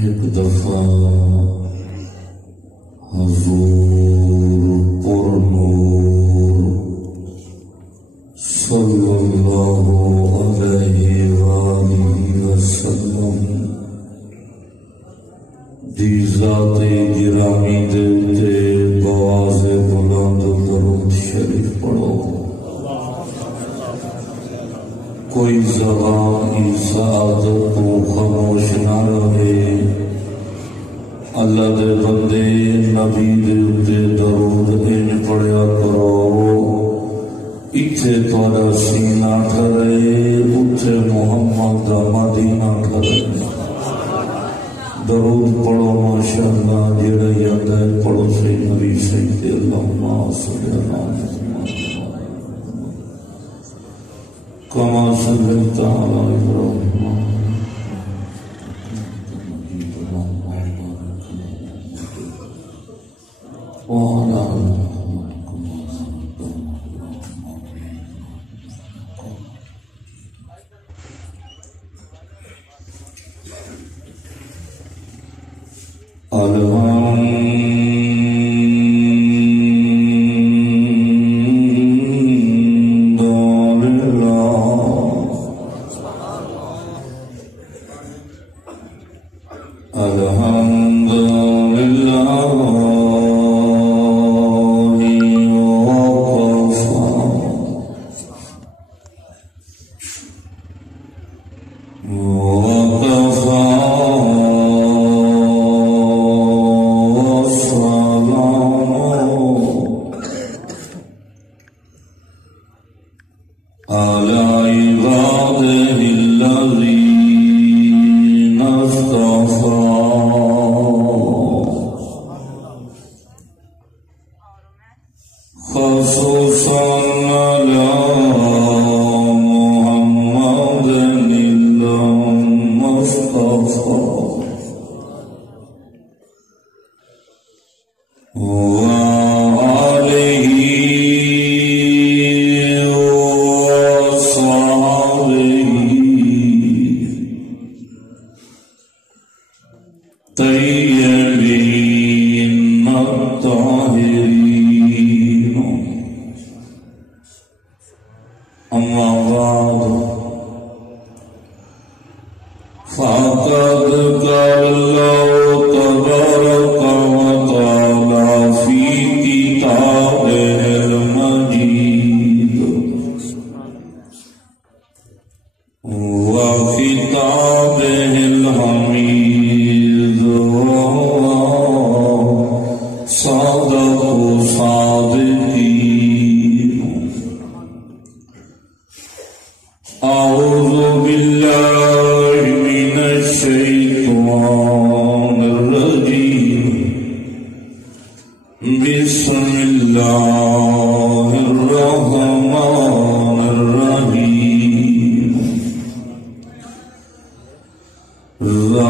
ایک دفعہ حضور پر نور صلی اللہ علیہ وآلہ وسلم دی ذات گرامی دیتے بواز بلند درود شریف پڑھو. کوئی زبان ایساد تو خاموش نہ رہے. اللہ دے بندے نبی دے اتے درود انج پڑھیا کرو اتھے تھوڑا سینہ ٹھرے اتھے محمد دا مدینہ ٹھرے. درود پڑھو ماشاءاللہ جڑا یاد ہے پڑھو سے نبی سید اللہم صلی اللہ علیہ کما صلیت علی ابراہیم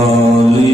وعلی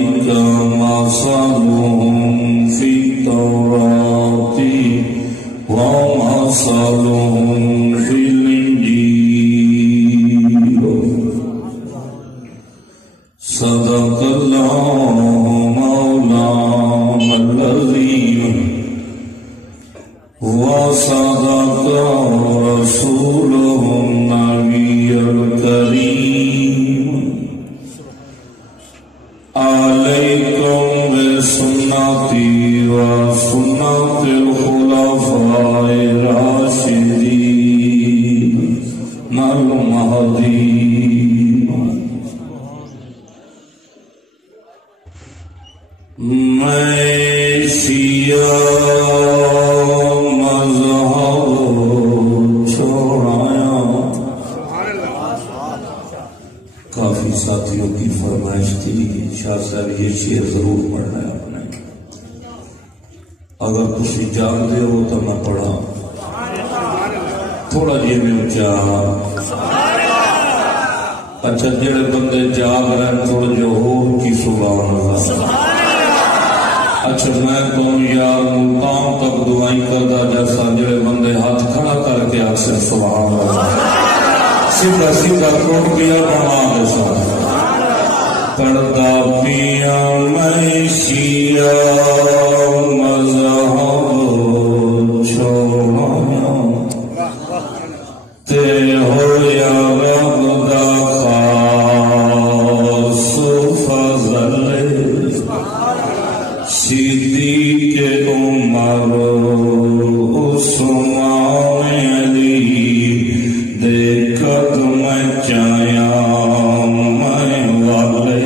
سیدھا سیدھا ٹوٹ گیا بنا دے سارا پردہ پیاں یا مذہب چھوڑا تے ہویا رب دا خاص فضل صدیق عمر عثمان علی دے قدم چایا میں والے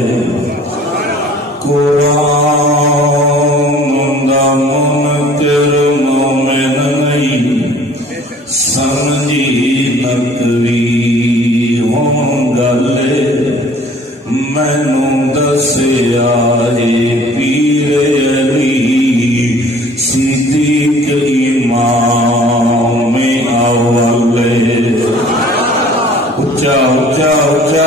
قرآن دا منکر مومن نہیں سمجھی نقوی ہوں گلے مینوں دسیا پیر علی صدیق امام اول اچا اچا اچا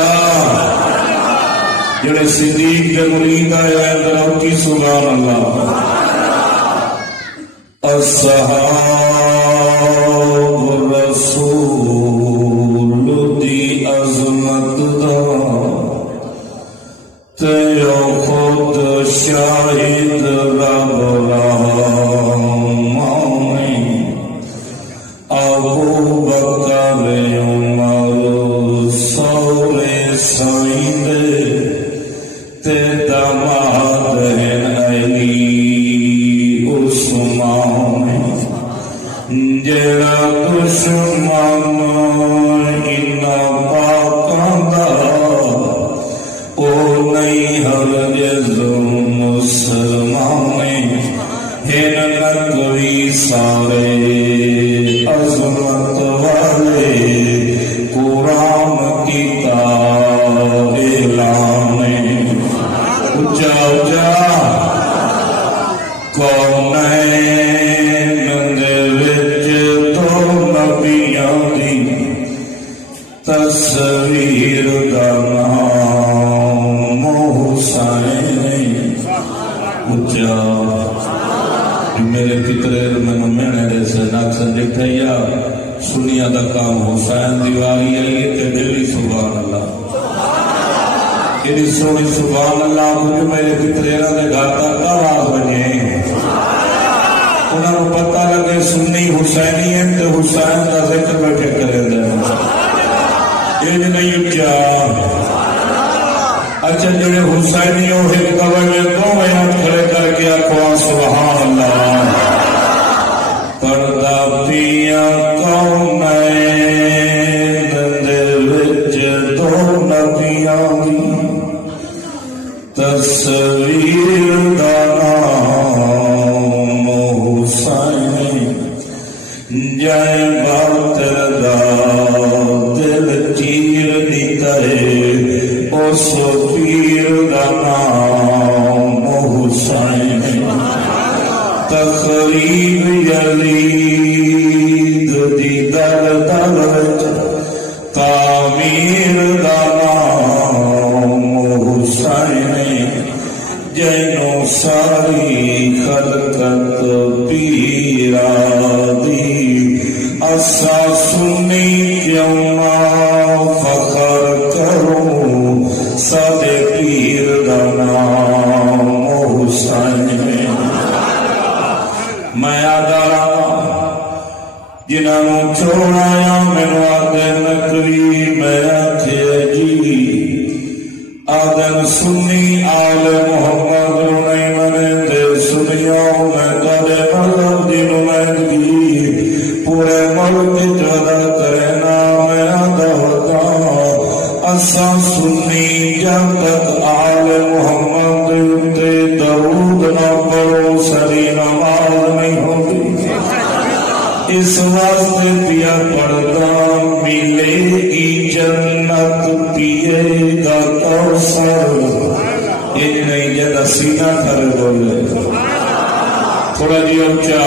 جڑے صدیق کے مرید آئے ذرا کی سبحان اللہ اصحاب رسول دی عظمت دا تیو خود شاہد رب رحمان ابو بکر عمر سورے سعید تے داماد علی عثمان جڑا دشمن انہا پاکاں دا او نہیں ہرگز مسلمان ہن نقوی سارے عظمت والے قرآن کتاب اعلان اچا اچا کونین دے وچ دو نبیاں دی تصویر دا نام حسین اچا میرے پترے میں مہنے دے سے ناکسن جتھیا سنیا دا کام حسین دیواری آئی تے دلی سبحان اللہ یہ سونی سبحان اللہ مجھے میرے پترے دے گھاتا کا آواز بنے انہوں نے پتہ لگے سنی حسینی ہے تو حسین کا ذکر بیٹھے کرے دے یہ نہیں اچھا اچھا جڑے حسینی ہو ایک قبر میں دو بیان کھڑے کر کے اقوام سبحان اللہ پردہ پیا قومین دے وچ دو نبیاں دی تصویر دا نام حسین جائے باطل دا دل چیر نکلے اس پیر دا نام حسین تقریب یزید دی دل دلت تعمیر دا نام حسین جنو ساری خلقت پیرا دی اسا سنی کیوں نہ فخر کروں سادے پیر دا نام حسین میں آدارا جنہوں چھوڑایا مینو آدھے نقوی میں آتھے جی آدھن سنی آل محمد نہیں منے دے سنیوں میں دے مطلب دی نمائندگی پورے ملک جدا کرنا میں آدھا ہوتا اسا سنی جب تک آل محمد تے درود نہ پڑھو سری نماز نہیں ہوتی اس واسطے پیا پڑھتا ملے گی جنت پیے گا کوثر یہ نہیں جدا سینہ کھر بولے تھوڑا جی اچھا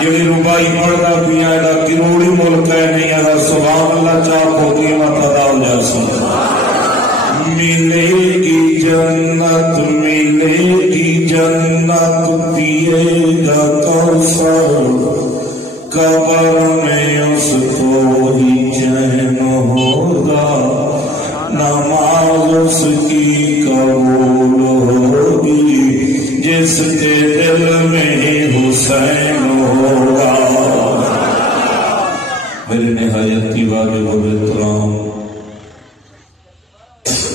یہ ربائی پڑھتا پیا ایڈا کروڑی ملک ہے نہیں ایڈا سبحان اللہ چاپ ہوتی ہے مت ادا ہو جا سکتا ملے گی جنت پیے گا کوثر قبر میں اس کو ہی چین ہوگا نماز اس کی قبول ہوگی جس کے دل میں حسین ہوگا. میرے نہایت کی واجب و احترام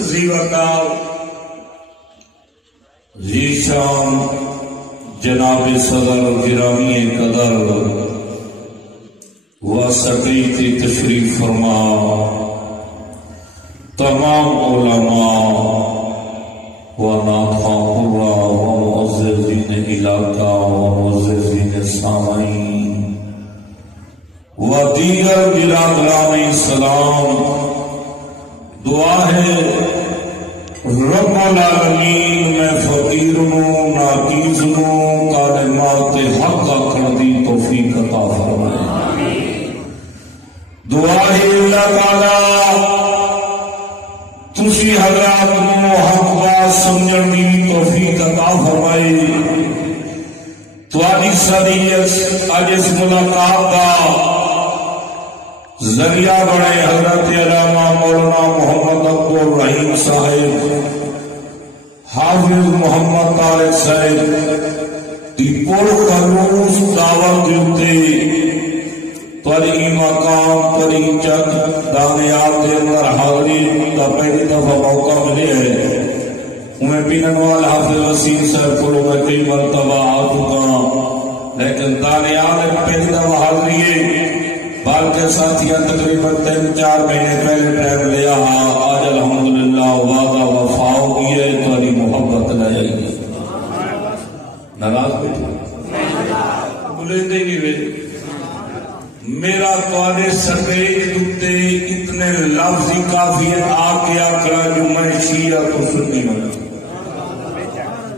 ذی وقار ذی شان جناب صدر گرامی قدر و سقیتی تشریف فرما تمام علماء و ناخواں و معززین علاقہ و معززین سامعین و دیگر برادران اسلام، دعا ہے رب العالمین میں فقیر نوں ناچیز نوں کلمات حق آکھن دی توفیق عطا فرمائے. دعا ہے اللہ تعالی تسی حضرات نوں حق بات سمجھن دی توفیق عطا فرمائے. تواڈی صدیت اج اس ملاقات دا ذریعہ بڑے حضرت علامہ مولانا محمد عبد الرحیم صاحب، حافظ محمد طارق صاحب کی پرخلوص دعوت دیتے پری مقام پری چک دانیال کے اندر حاضری کا پہلی دفعہ موقع ملے ہے. میں پینن والا حافظ وسیم صاحب کو میں کئی مرتبہ آ چکا، لیکن دانیال پہلی دفعہ حاضری ہے. بلکہ ساتھیاں تقریباً 3-4 مہینے پہلے ٹائم لیا. آج الحمدللہ وعدہ وفا ہو گئی ہے. تمہاری محبت لے آئی گی. ناراض بیٹھے بولے دے نہیں رہے. میرا تمہارے سٹیج اتنے اتنے لفظ ہی کافی ہے آ کے آکڑا جو میں شیعہ تو سنی بنا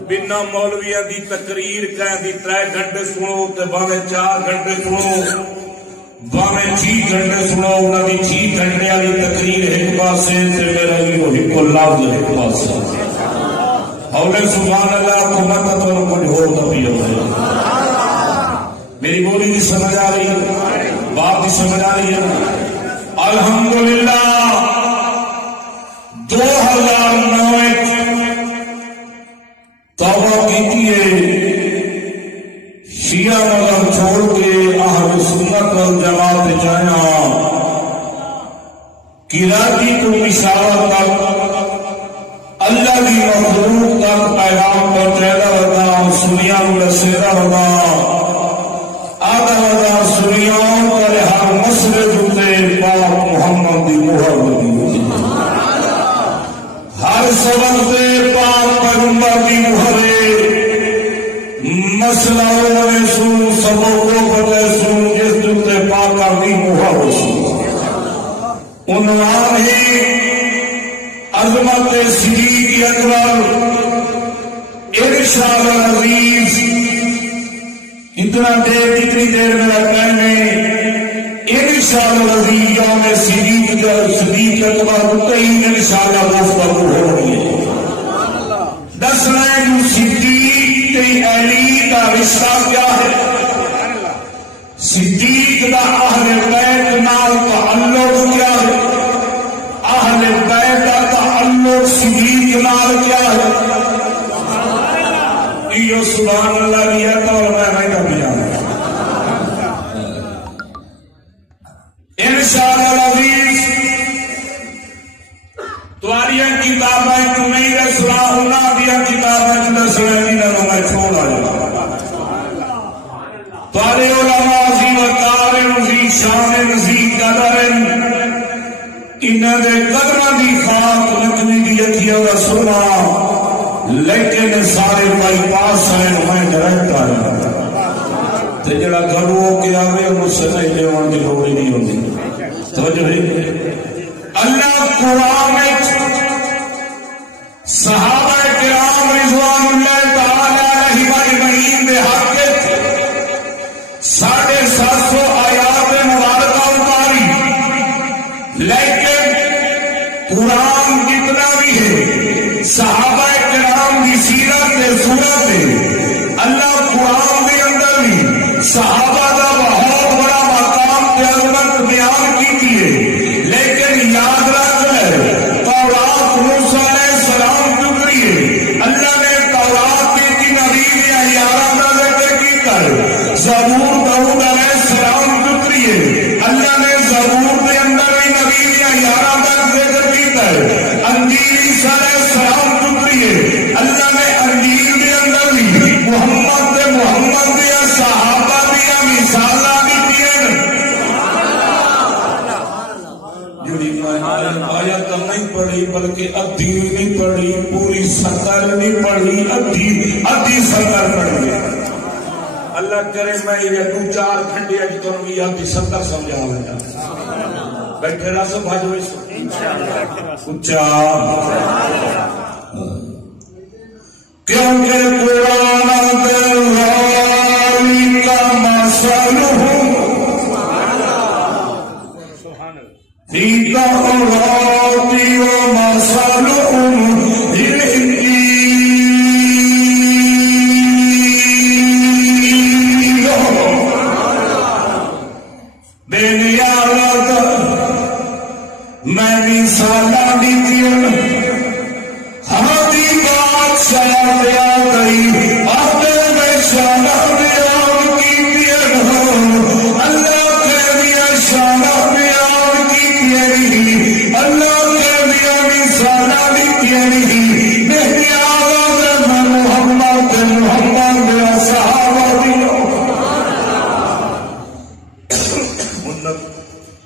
بنا مولویہ دی تقریر کہیں دی 3 گھنٹے سنو تے باویں 4 گھنٹے سنو باویں 6 گھنٹے سنو. انہوں نے 6 گھنٹے والی تقریر ایک پاسے تے میرا ایک لفظ ایک پاسا. حولے سبحان اللہ کو مت تو کچھ ہو نبی ہے. میری بولی نہیں سمجھ آ رہی، بات نہیں سمجھ آ رہی ہے. الحمدللہ 2009 توبہ کی ہے. شیعہ مذہب چھوڑ کے اہل سنت والجماعت جانا کراچی کو اشارہ تک اللہ کی مخلوق تک پیغام پہنچانا ہوتا. سنیا رسیدہ ہوتا آدھا ہوتا. سنیا پر ہر مسجد ہوتے پاک محمد کی مہر لگی ہوتی. ہر سبق سے پاک پیغمبر کی مہر مسئلہ سن سبوں کو پتہ سن جس جلتے پاکر کی مہر سن. عنوان ہی عظمت صدیق اکبر ارشاد العزیز. اتنا دیر کتنی دیر میرا کہنے ارشاد العزیز میں صدیق اکبر کئی ارشاد گفتگو ہو رہی ہے. دسنا جو صدیق کی علی کا رشتہ کیا ہے. صدیق کا اہل بیت نال تعلق کیا ہے. اہل بیت کا تعلق صدیق نال کیا ہے. یہ سبحان اللہ لیا تھا اور میں نہیں بھی جانا. ارشاد العزیز تمہاریا کتابیں تو نہیں رسنا ہونا دیا کتابیں دسنا جنہوں میں چھوڑ آ جاؤں. تمہارے علماء ذی وقار ذی شان ذی قدر انہوں نے قدر دی خاک لکھنی دی اکھیوں کا سنا، لیکن سارے بائی پاس ہیں. میں ڈائریکٹ آیا تے جڑا گھر ہو کے آوے مجھ سے نہیں لیوان کی لوڑ ہی نہیں ہوتی. توجہ ہے اللہ قرآن میں صحابہ کرام رضوان اللہ تعالی علیہم اجمعین دے حق 750 آیات مبارکہ اتاری، لیکن قرآن جتنا بھی ہے صحابہ کرام کی سیرت کے صورت ہے. اللہ قرآن کے اندر بھی صحابہ کا بہت بڑا مقام تے عظمت بیان کی ہے. لیکن یاد رکھ لے تورات موسیٰ علیہ السلام ٹکری ہے. اللہ نے تورات کی نبی کیتا ہے انجیل سارے سلام پتری ہے اللہ نے انجیل دے اندر بھی محمد دے صحابہ دیا مثالاں دتیاں جڑی میں آیت نہیں پڑھی بلکہ ادھی نہیں پڑھی پوری سطر نہیں پڑھی ادھی سطر پڑھی اللہ کرے میں یہ دو چار گھنٹے اج تو بھی ادھی سطر سمجھا لگا بیٹھے رہ سو بھاجو اچھا کیونکہ قرآن دلوالی کا مسئلہ فی توراتی و مسئلہ میں بھی سالہ دیتیوں ہماری بات ساتھ آ گئی آتے میں شانہ بیان کی دیر اللہ کے دیا شانہ بیان کی دیر اللہ کے دیا بھی سالہ دیتیوں میری آواز میں محمد دیا صحابہ دیا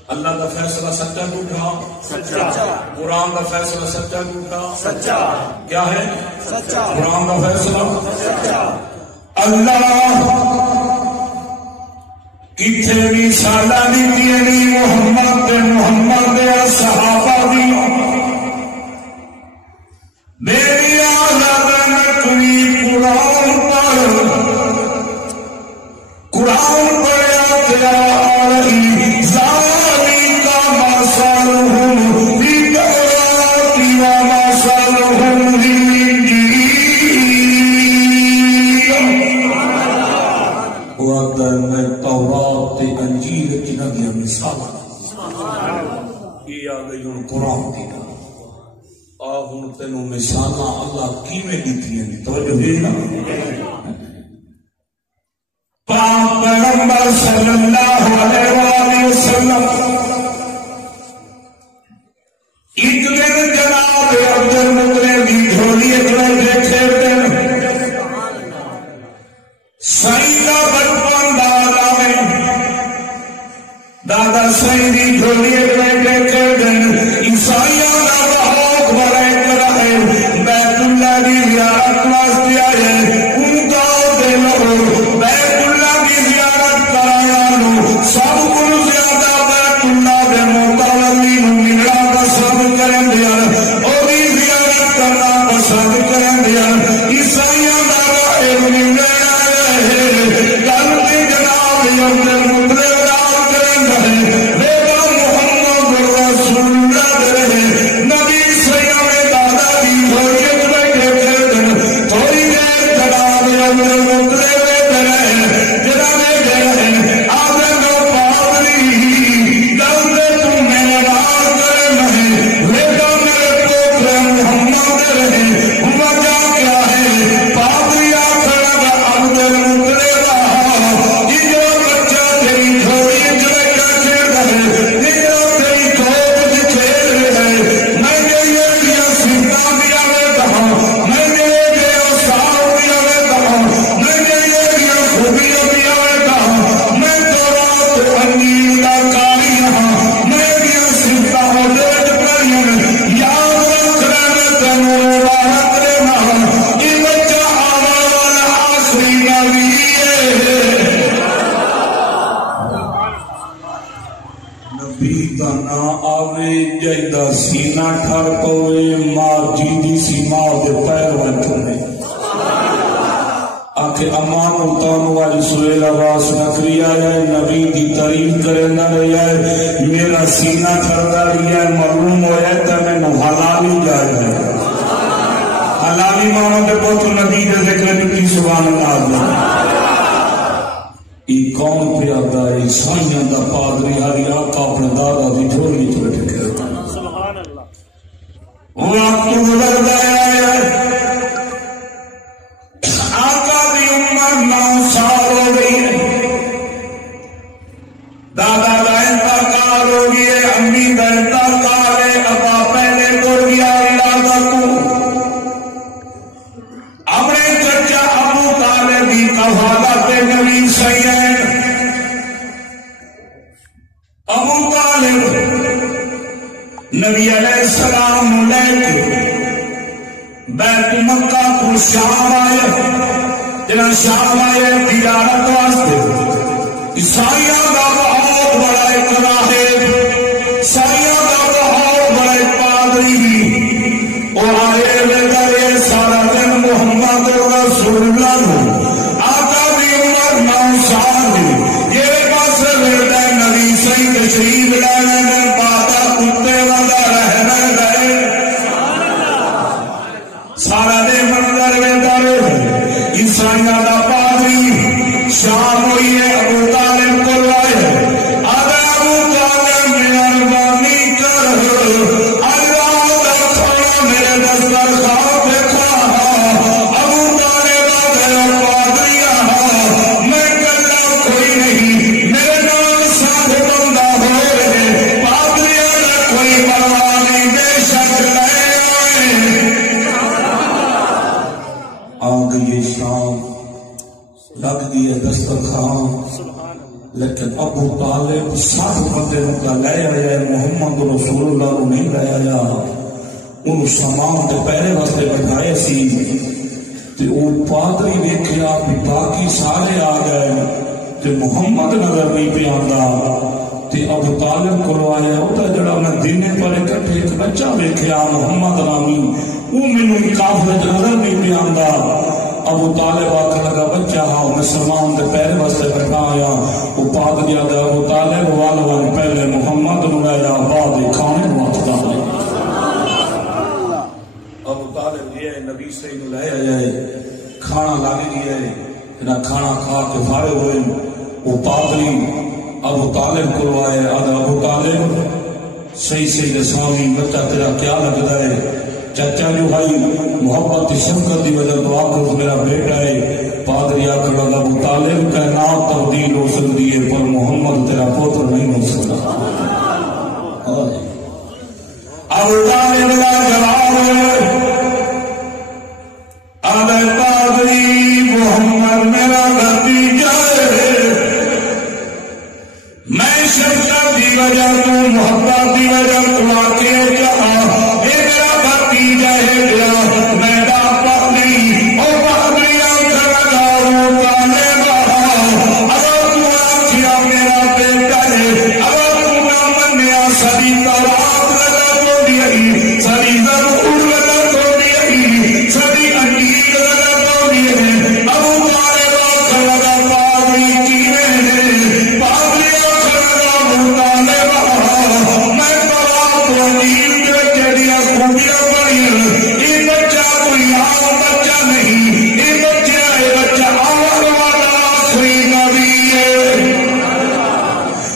اللہ کا فیصلہ سچا جھوٹا سچا قرآن کا فیصلہ سچا جھوٹا سچا کیا ہے سچا قرآن کا فیصلہ سچا اللہ کتنے بھی سالہ دیتی نہیں محمد صحابہ دی میری آزاد نقوی قرآن پڑھا تیار قرآن دی ہوں تینوں مثالاں اللہ کیویں دتی ہیں توجہ دینا پاک پیغمبر صلی اللہ علیہ وآلہ وسلم ایک دن جناب عبد المطلب کی جھولی اکڑے کھیلتے سائی کا بچپن دادا سائی کی جھولی اکڑے کھیلتے عیسائیوں کا بہت بڑا اکڑا ہے بیت اللہ کی زیارت واسطے آئے ان کا دل بیت اللہ کی زیارت کرایا لو سب کو زیادہ بیت اللہ کے متولی ملنا پسند کریں دیا اور زیارت کرنا پسند کریں دیا عیسائیوں کا علم کل کے جناب عبد المطلب رات کریں رہے بیٹا محمد رسول اللہ رہے نبی سیاح دادا کی خوشت بیٹھے تھے تھوڑی دیر جناب عبد المطلب رہے جناب رہے آدھے کو پادری جلدے تم میرے نام کریں رہے بیٹا میرے پوتر محمد رہے وجہ کیا ہے پادری آخر عبد المطلب سینہ ٹھر پوے ماں جی دی سی ماں دے پیر وٹھنے آنکھے امان اتانو والی سویل آواز نکری آیا نبی دی تعریف کرے نہ رہا ہے میرا سینہ ٹھر رہا ہے معلوم ہویا ہے میں نو حلالی جائے ہے حلالی ماں دے بہت نبی دے ذکر کی سبحان اللہ ای کون پہ آتا ہے عیسائیاں دا پادری ہری آقا اپنے دادا دی جھولی تو بیٹھ کے وقت گزر گیا آقا کی عمر 9 سال ہو گئی دادا کا انتقال ہو گئی امی کا انتقال ہے ابا پہلے بیت مکہ کو شام آئے، جنہاں شام آئے تجارت واسطے، عیسائیاں کا بہت بڑا ایک راہب، عیسائیاں کا بہت بڑا ایک پادری، اور آئے ویدارے سارا دن محمد رسول اللہ آقا بھی عمر 9 سال یہ پاس ویدہ نبی صحیح تشریف لینے میں بادا کتے والا رہنے گئے، سارا دن منظر ویدارے عیسائیاں کا پادری شام ہوئی ہے، ابو طالب کو لائے آدھا ابو طالب مہربانی کر اللہ کا تھوڑا میرے دسترخوان پہ کھا، ابو طالب آدھا پادری میں کلا کوئی نہیں، میرے نام ساتھ بندہ ہو رہے، پادری آدھا کوئی پرواہ نہیں، بے شک لے آئے۔ آ گئی شام، لگ گئی دسترخوان، لیکن ابو طالب 60 بندے کا لے آیا، محمد رسول اللہ کو نہیں لے آیا، ان سامان کے پہلے واسطے بٹھائے سی، تے وہ پادری ویکھیا بھی باقی سارے آ گئے تے محمد نظر نہیں پہ آندا، تے ابو طالب کو آیا وہ جڑا میں دینے پر اکٹھے ایک بچہ ویکھیا محمد نامی، وہ مینوں کافر نظر نہیں پہ آندا۔ ابو طالب آکھنے لگا بچہ ہاں میں سامان دے پہلے واسطے بیٹھا آیا، وہ پادری آدھا ابو طالب والوان پہلے محمد نو لایا بعد کھانے واسطہ۔ ابو طالب یہ نبی صحیح نو لایا جائے، کھانا لانے گیا ہے، کھانا کھا کے فارغ ہوئے، وہ پادری ابو طالب کو آئے آدھا ابو طالب صحیح صحیح سوامی بچہ تیرا کیا لگتا ہے؟ چاچا جو بھائی محبت شفقت دی وجہ تو آپ کو میرا بیٹا ہے، پادری آکھنے لگا ابو طالب کا نام تبدیل ہو سکتی ہے پر محمد تیرا پوتر نہیں ہو سکتا۔ ابو طالب کا جواب آدھے پادری محمد میرا بھتیجا ہے، میں شفقت دی وجہ تو محبت دی وجہ تو آکے جہاں میرا بھتیجا ہے میرا میرا پادری اور پادری آنکھ لگا وہ کانے بہا، اگر تو آنکھیا میرا بیٹا ہے، اگر تو نہ منیا سبھی تورات لگا تو دیئی، سبھی ضرور لگا تو دیئی، سبھی انجیل لگا تو دیئی، ابو طالب آنکھ لگا پادری کی میں پادری آنکھ لگا ابو طالب میں تورات و انجیل کے جڑیاں خوبیاں بڑی، یہ بچہ کوئی عام بچہ نہیں، یہ بچہ آمد والا آخری نبی ہے۔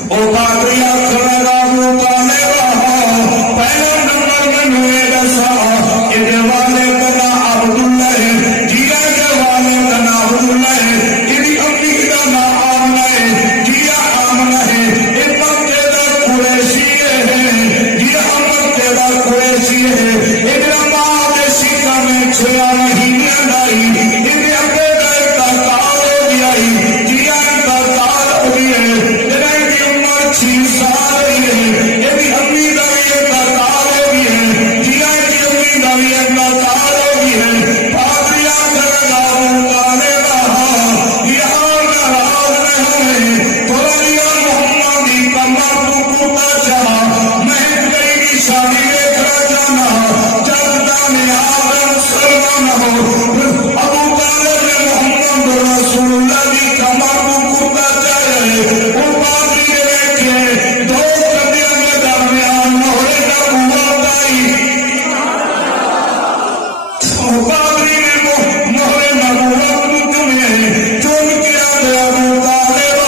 او پادری آنکھ لگا ابو طالب پہلا نمبر میں ہوئے دسا کہ والے کا عبداللہ ہے، جیا کے والے کا عبداللہ ہے، یہ امی کا نام آمنہ ہے، جیا آمنہ ہے، یہ مکے کا قریشی ہے، جیا مکے کا قریشی ہے، ادھر بعد شیطہ میں 6 مہینے لائی، ادھر اپنے کا کار ہو گیا، جیا کا کار ہو گیا، ادھر کی عمر 6 سال ہے، ادھر امی کا بھی ایک کار ہو گیا، جیا کی امی کا بھی ایک کار ہو گیا، پادری آنکھ لگا ابو طالب یہاں ناراض نہ ہوئے، تھوڑا محمد کی کمر تو کوتا چاہا، میں کئی نشانی دیکھنا چاہنا، جب دانے آدم سلمان ہو، ابو طالب محمد رسول اللہ کی کمر تو کوتا چاہے، وہ پادری دیکھے 2 قدیوں کے درمیان مہر نبوت آئی، پادری نے مہر نبوت تمہیں چون کیا دے ابو طالب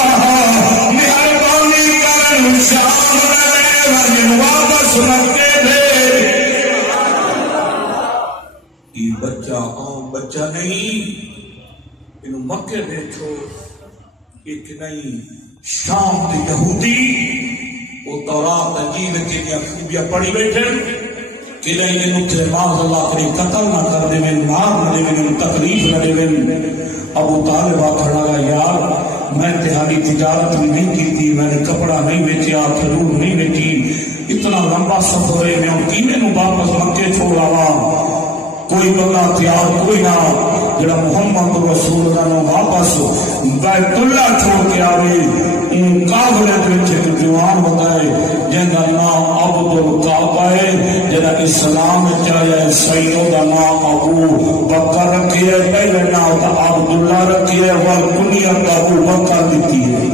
مہربانی کرن شام رہے واپس رکھے دے۔ یہ بچہ عام بچہ نہیں، انہوں مکے بیٹھو ایک نہیں شام دی یہودی وہ تورات انجیل کی خوبیاں پڑھی بیٹھے کہ نہیں اتنے معاذ اللہ کرے قتل نہ کر دے مار نہ دے تکلیف نہ دے۔ ابو طالب آخر لگا یار میں تہاڈی تجارت نہیں کی تھی، میں نے کپڑا نہیں بیچیا، کھجور نہیں بیچی، اتنا لمبا سفر ہے، میں کیویں نوں واپس مکے چھوڑ آواں؟ کوئی بندہ اختیار کوئی نہ جڑا محمد رسول اللہ نو واپس بیت اللہ چھوڑ کے آوے ان قابلے بیچے تو جوان بتائے جنہا نام عبد القعبہ ہے جنہا اسلام چاہے سیدوں دا نام ابو بکر رکھی ہے پہلے نام دا عبداللہ رکھی ہے والکنیت دا ابو بکر دیتی ہے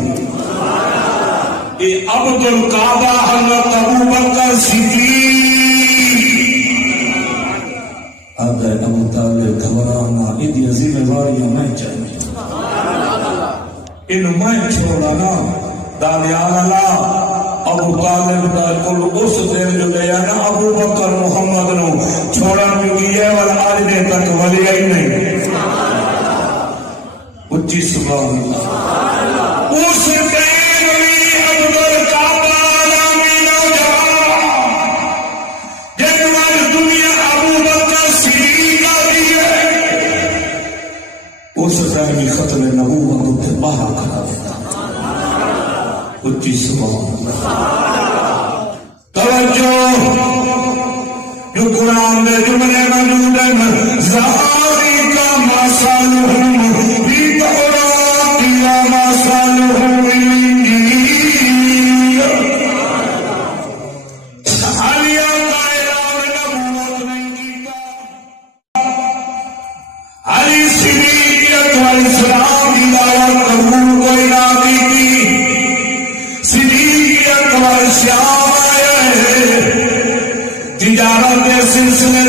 یہ عبد القعبہ حضرت ابو بکر صدیق اب ابو طالب گھبرانا ادھی عظیم واریاں میں چاہیے انہوں میں چھوڑا نا دانیال اللہ ابو طالب دا کل اس دن جو لیا نا ابو بکر محمد نو چھوڑا بھی ہے والآج دے تک ولی ہی نہیں اچھی سبحان اللہ اس دن ولی عبد القعبہ علامی نوجوان جنوال دنیا ابو بکر صدیق آدھی ہے اس دن ختم نبوت اتنے باہر کھڑا دیتا اچھی سبحان توجہ جو قرآن میں جملے موجود ہیں ذالک مثلہم فی التوراۃ و مثلہم فی الانجیل حالیہ کا اعلان نبوت نہیں کیتا علی صدیقیت والاسلام کی دعوت قبول کوئی نہ کی صدیقیت والاسلام آئے تجارت کے سلسلے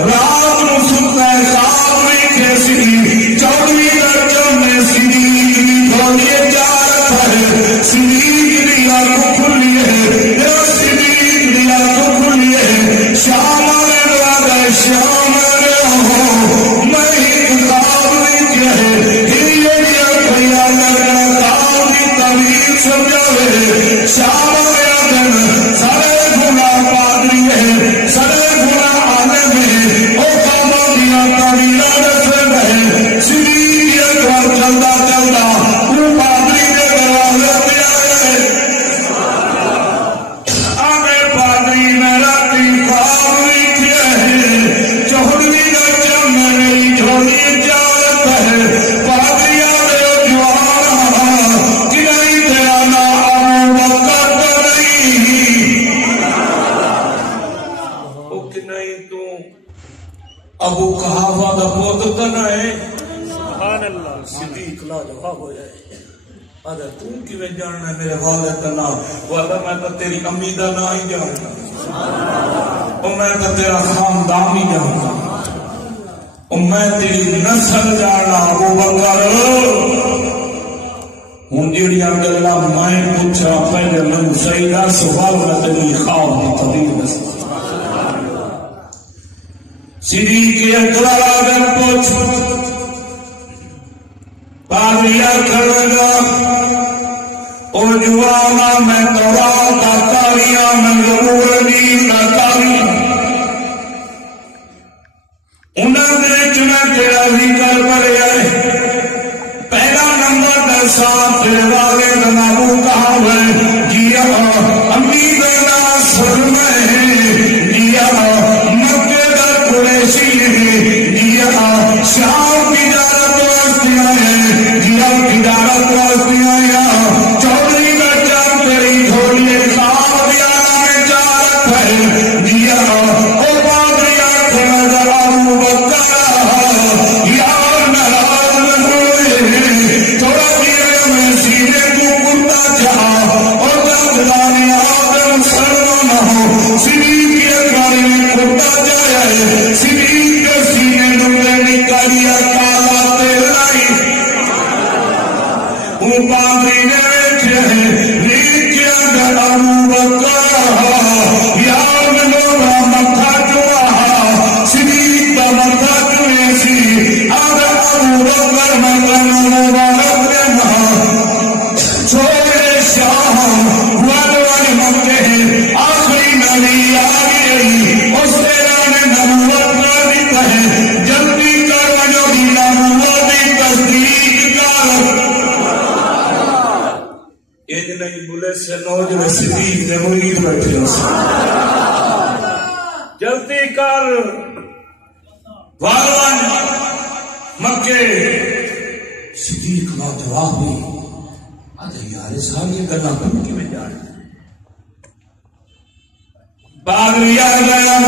رات نو ستا ہے خواب میں کیسی چودوی درجن میں صدیق بھی تھوڑی تجارت ہے صدیق بھی آنکھوں کھلی ہے صدیق بھی آنکھوں کھلی ہے شام آنے لگا شام آنے ہو میں ہی کتاب نہیں کیا ہے یہ کیا لگنا کام کی طویل سمجھاوے شام آیا دن سارے گھنا پادری ہے سارے گھنا عالم ہے او کاما دیا طویلہ رسل ہے صدیقیت اور چلتا چلتا وہ پادری نے دروازے پہ آئے آنے پادری نے راتی خواب نہیں کیا ہے چوڑوی درجہ میں میری جھوڑی اجازت ہے پادری آئے جوان کنائی تیرا نا ابو بکر تو نہیں او کنائی تو ابو قحافہ دا پوت تو نہیں سبحان اللہ صدیق لا جواب ہو جائے اگر تم کی میں جاننا ہے میرے والد کا نام وعدہ میں تو تیری امی دا نام ہی جاننا اور میں تو تیرا خاندان ہی جاننا اور میں تیری نسل جاننا ابو بکر ہوں جیڑیاں گلا میں پوچھا پہلے من سیدہ سوال میں تیری خواب کی طبیل میں صدیق اکبر آدم پوچھ پاویا کھڑا او جوانا میں تورات کا کاریاں میں ضرور دین کا کاریاں انہاں دے چنا تیرا ذکر کرے آئے پہلا نمبر در ساتھ تیرے والد نابو کہا ہے جیا امی دینا سرمہ ہے جیا مکہ در قریشی ہے جیا شام کی جارت واسطیاں ہے جیا تجارت واسطیاں یا چودری کا جان تیری گھوڑی خواب بیانا میں جارت ہے جیا او پادری آنکھ نظر ابو بکر یا نراز میں ہوئے تھوڑا دیر میں سینے کو کرتا چاہا اور جاندانی آدم سرنا نہ ہو صدیق کے اکبر میں کرتا جائے صدیق کے سینے ڈھونڈے نکالیا کالا تیرائی وہ پادری نے بیٹھے ہیں نیچے اندر ابو بکر یار میں لوگا مکھا چوہا صدیق کا مکھا چوہے سی اگر ابو بکر مکھا مبارک دینا چھوڑے شاہ والوانی مکے ہیں آخری نبی آگئی اس تیرا نے نبوت کر دیتا ہے جلدی کر وجہ دی نبوت دی تصدیق کر ایک نہیں بلے سے نوج میں صدیق نے مرید بیٹھے جلدی کر والوان مکے صدیق کا جواب بھی آدھے یار ساری گلا تم کی میں جان بعد یاد گیا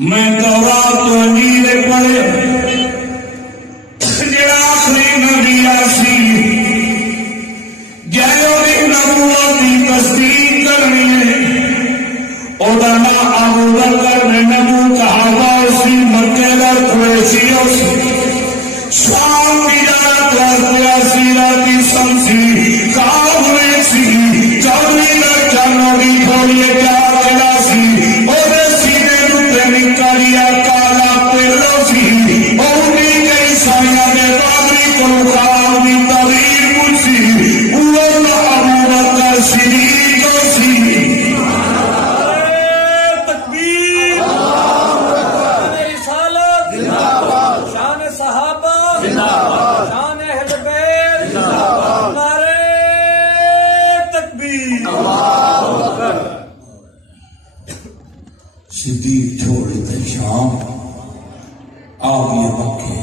میں تورات و انجیل پڑھے جڑا آخری نبی آسی جہوں کی نبوت کی تصدیق کرنی ہے اوڈانا ابو بکر نے نبو کہا اسی مکے در قریشی اسی شام کی جانا کرتے اسیرہ کی سمسی کام میں سی چاوی در چانوی تھوڑی کیا کلا سی اور سینے روپے نکالیا کالا پیلو سی اوڑی کئی سائیہ نے بابری کو کام بھی طویل پوچھی اوڑا ابو بکر صدیق سی صدیق چھوڑتے شام آگئے مکے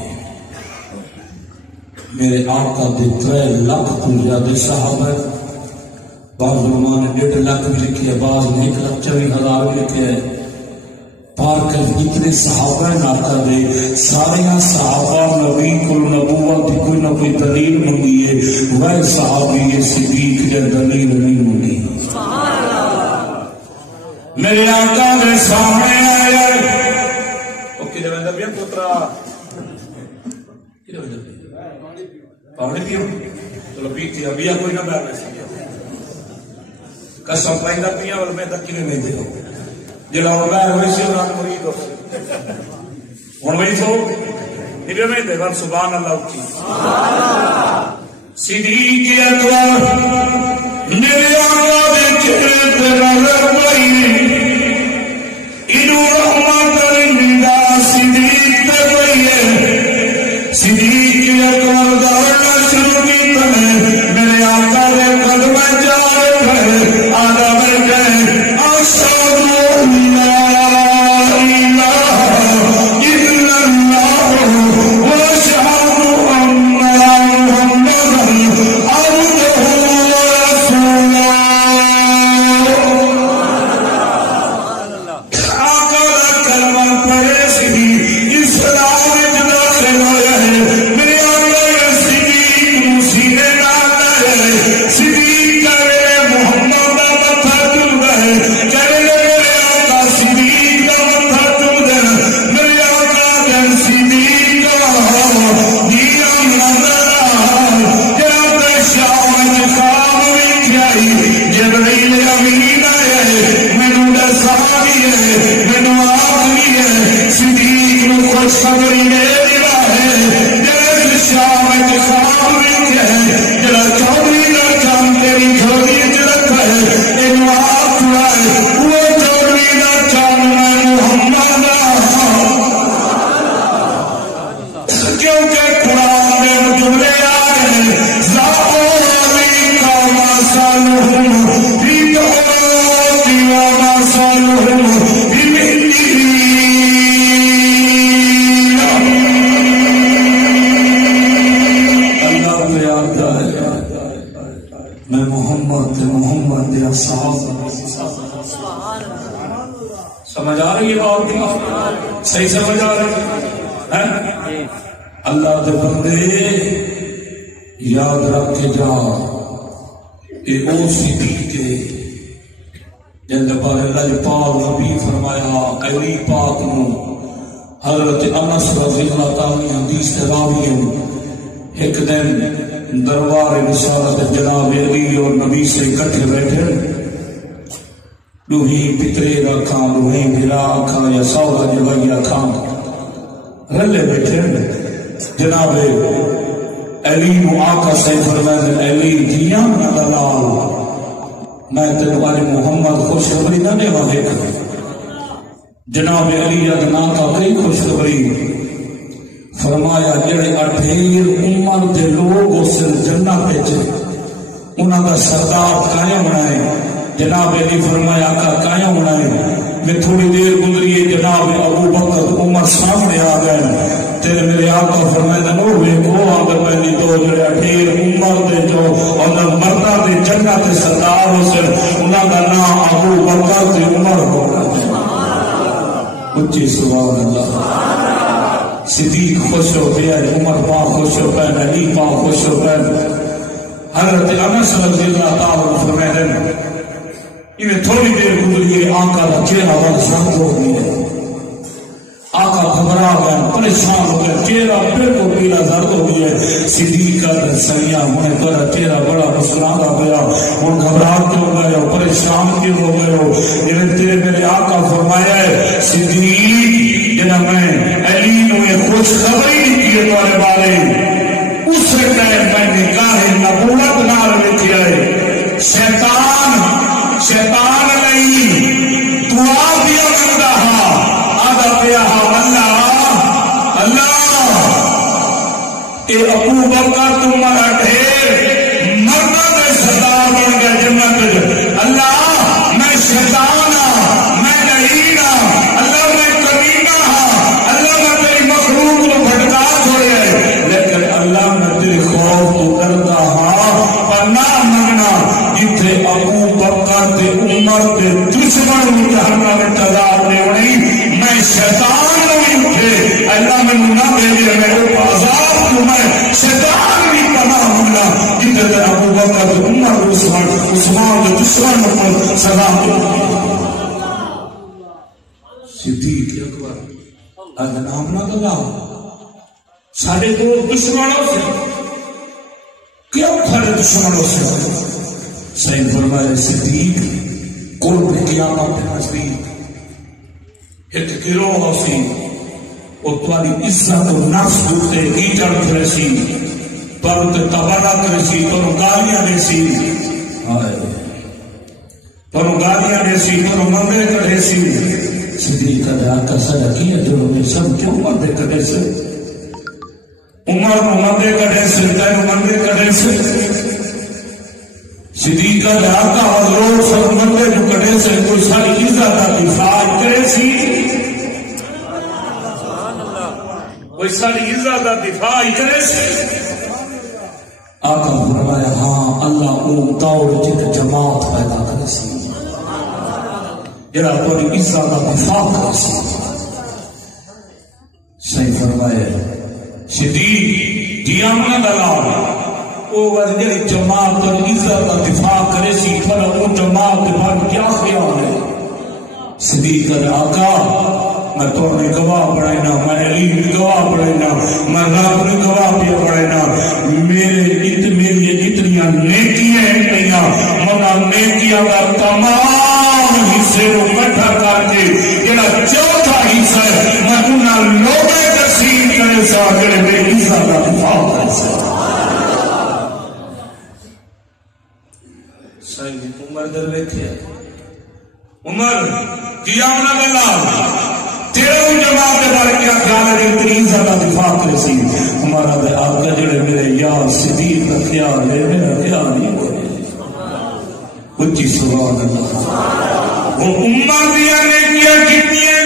میرے آقا دے 3 لاکھ تو زیادہ صحابہ بعض علماء نے 1.5 لاکھ بھی لکھی ہے بعض نے 1,40,000 بھی لکھی ہے پارک اتنے صحابہ آقا دے سارے صحابہ نبی کو نبوت کی کوئی نہ کوئی دلیل منگی ہے وہ صحابی یہ صدیق جے دلیل نہیں منگی میرے آقا کے سامنے آیا اوکے جب اندر بھی پترا پاوڑی پیو چلو پیتی ابھی کوئی نہ بیار نہیں قسم پائندہ پیا اور میں تک کنے نہیں دے ہو جلا اور بیار ہوئی سے اور آن مرید ہو ان وہی تو نبی میں دے بار سبحان اللہ کی صدیق اکبر میرے آقا دے چہرے پر نظر پائی انو رحمت اللہ صدیق پر پائی ہے صدیق اکبر دورنا شروع کی تمہیں میرے آقا دے قدم جا رہے آدھا میں کہے اشہد اللہ سمجھ آ رہی ہے بات صحیح سمجھ آ رہی ہے اللہ دے بندے یاد رکھ کے جا اے او صدیق کے جن پر اللہ پاک نبی فرمایا علی پاک نو حضرت انس رضی اللہ تعالی حدیث راوی ہیں ایک دن دربار رسالت جناب علی اور نبی سے اکٹھے بیٹھے لوہی پترے رکھاں لوہی بھرا کھاں یا سوڑا جوائیا کھاں رلے بیٹھے جناب علی و آقا سے فرمائے علی جیاں نہ دلال میں تنواری محمد خوشخبری نہ دے والے کر جناب علی ادنا کا کئی خوشخبری فرمایا جڑے اٹھیر عمر دے لوگ اسے جنہ پیچھے انہاں کا سردار قائم بنائے جناب علی فرمایا آقا قائم بنائے میں تھوڑی دیر گزری جناب ابو بکر عمر سامنے آ گئے تیرے میرے آقا فرمائے نور ویکھو اگر پہلی تو جڑے اٹھیر عمر دے جو اور مردہ دے جنت سردار ہو سے انہاں دا نام ابو بکر تے عمر ہو گئے اچھی سبحان اللہ صدیق خوش ہو گیا عمر پاک خوش ہو گئے علی پاک خوش ہو گئے حضرت انس رضی اللہ تعالیٰ فرمائے انہیں تھوڑی دیر گزری آقا کا چہرہ بڑا سخت ہو گیا آقا گھبرا گئے پریشان ہو گئے چہرہ بالکل پیلا زرد ہو گیا صدیق کا سریا ہونے پر چہرہ بڑا مسکراتا گیا اور گھبرا کیوں گئے ہو پریشان کیوں ہو گئے ہو انہیں تیرے میرے آقا فرمایا ہے صدیق جنہاں میں علی نے خوش خبری نہیں کیے تمہارے بارے اس سے کہے میں نکاح نبوت نال ویکھیا ہے شیطان نہیں دعا دیا کرتا ہا آدھا پیا ہا اللہ اے ابو بکر تمہارا ڈھیر مردہ دے سردار بن گئے جنت اللہ میں شیطان ہاں میں نہیں ہاں اللہ میں کمینہ ہاں اللہ میں تیری مخلوق کو بھٹکا چھوڑے لیکن اللہ میں تیری خوف تو کرتا ہاں پناہ منگنا جتھے ابو بکر تے عمر تے دشمن جہنم میں تذاب نے نہیں میں شیطان نہیں اٹھے اللہ میں نہ بھیجے میرے عذاب کو میں شیطان بھی پناہ منگنا جتھے تے ابو بکر تے عمر عثمان تے دشمن پر سلام صدیق اکبر اگر نام نہ دلا سارے دو دشمنوں سے کیوں کھڑے دشمنوں سے صحیح فرمائے صدیق قرب قیامت نزدیک ایک گروہ سی اور تمہاری عزت و نفس دوتے کیچڑ کرے سی پر تبرہ کرے سی پر گالیاں دے سی پر گالیاں دے سی پر مندے کرے سی صدیق کا دعا کا صدقی ہے جو ہمیں سب کیوں مندے کرے سے عمر مندے کرے سے تین مندے کرے سے صدیق کا دعا کا حضور سب مندے جو کرے سے کوئی ساری عزت کا دفاع کرے سی کوئی ساری عزت کا دفاع کرے سے آقا فرمایا ہاں اللہ اون دور جت جماعت پیدا کرے سی جڑا تھوڑی عزت کا دفاع کرے سی صحیح فرمایا صدیق دیامنا دلال او وجہ جماعت اور عزت کا دفاع کرے سی تھوڑا وہ جماعت کے بعد کیا خیال ہے صدیق کا آقا میں تو نے گواہ بڑھائنا میں علی گواہ بڑھائنا میں رب نے گواہ بھی بڑھائنا میری اتنیاں نیکیاں ہیں کہیاں منا نیکیاں کا تمام حصے کو کٹھا کر کے جڑا چوتھا حصہ ہے میں انہاں لوگے تقسیم کرے سا جڑے میری عزت کا دفاع کرے سا صحیح عمر در بیٹھے عمر قیامت اللہ تیرہ جماعت کے بارے کیا خیال ہے کہ اتنی زیادہ دفاع کرے سی ہمارا دے آقا جڑے میرے یار صدیق کا خیال ہے میرا خیال نہیں ہو اچھی سبحان اللہ وہ عمر دیا نے کیا کتنی ہے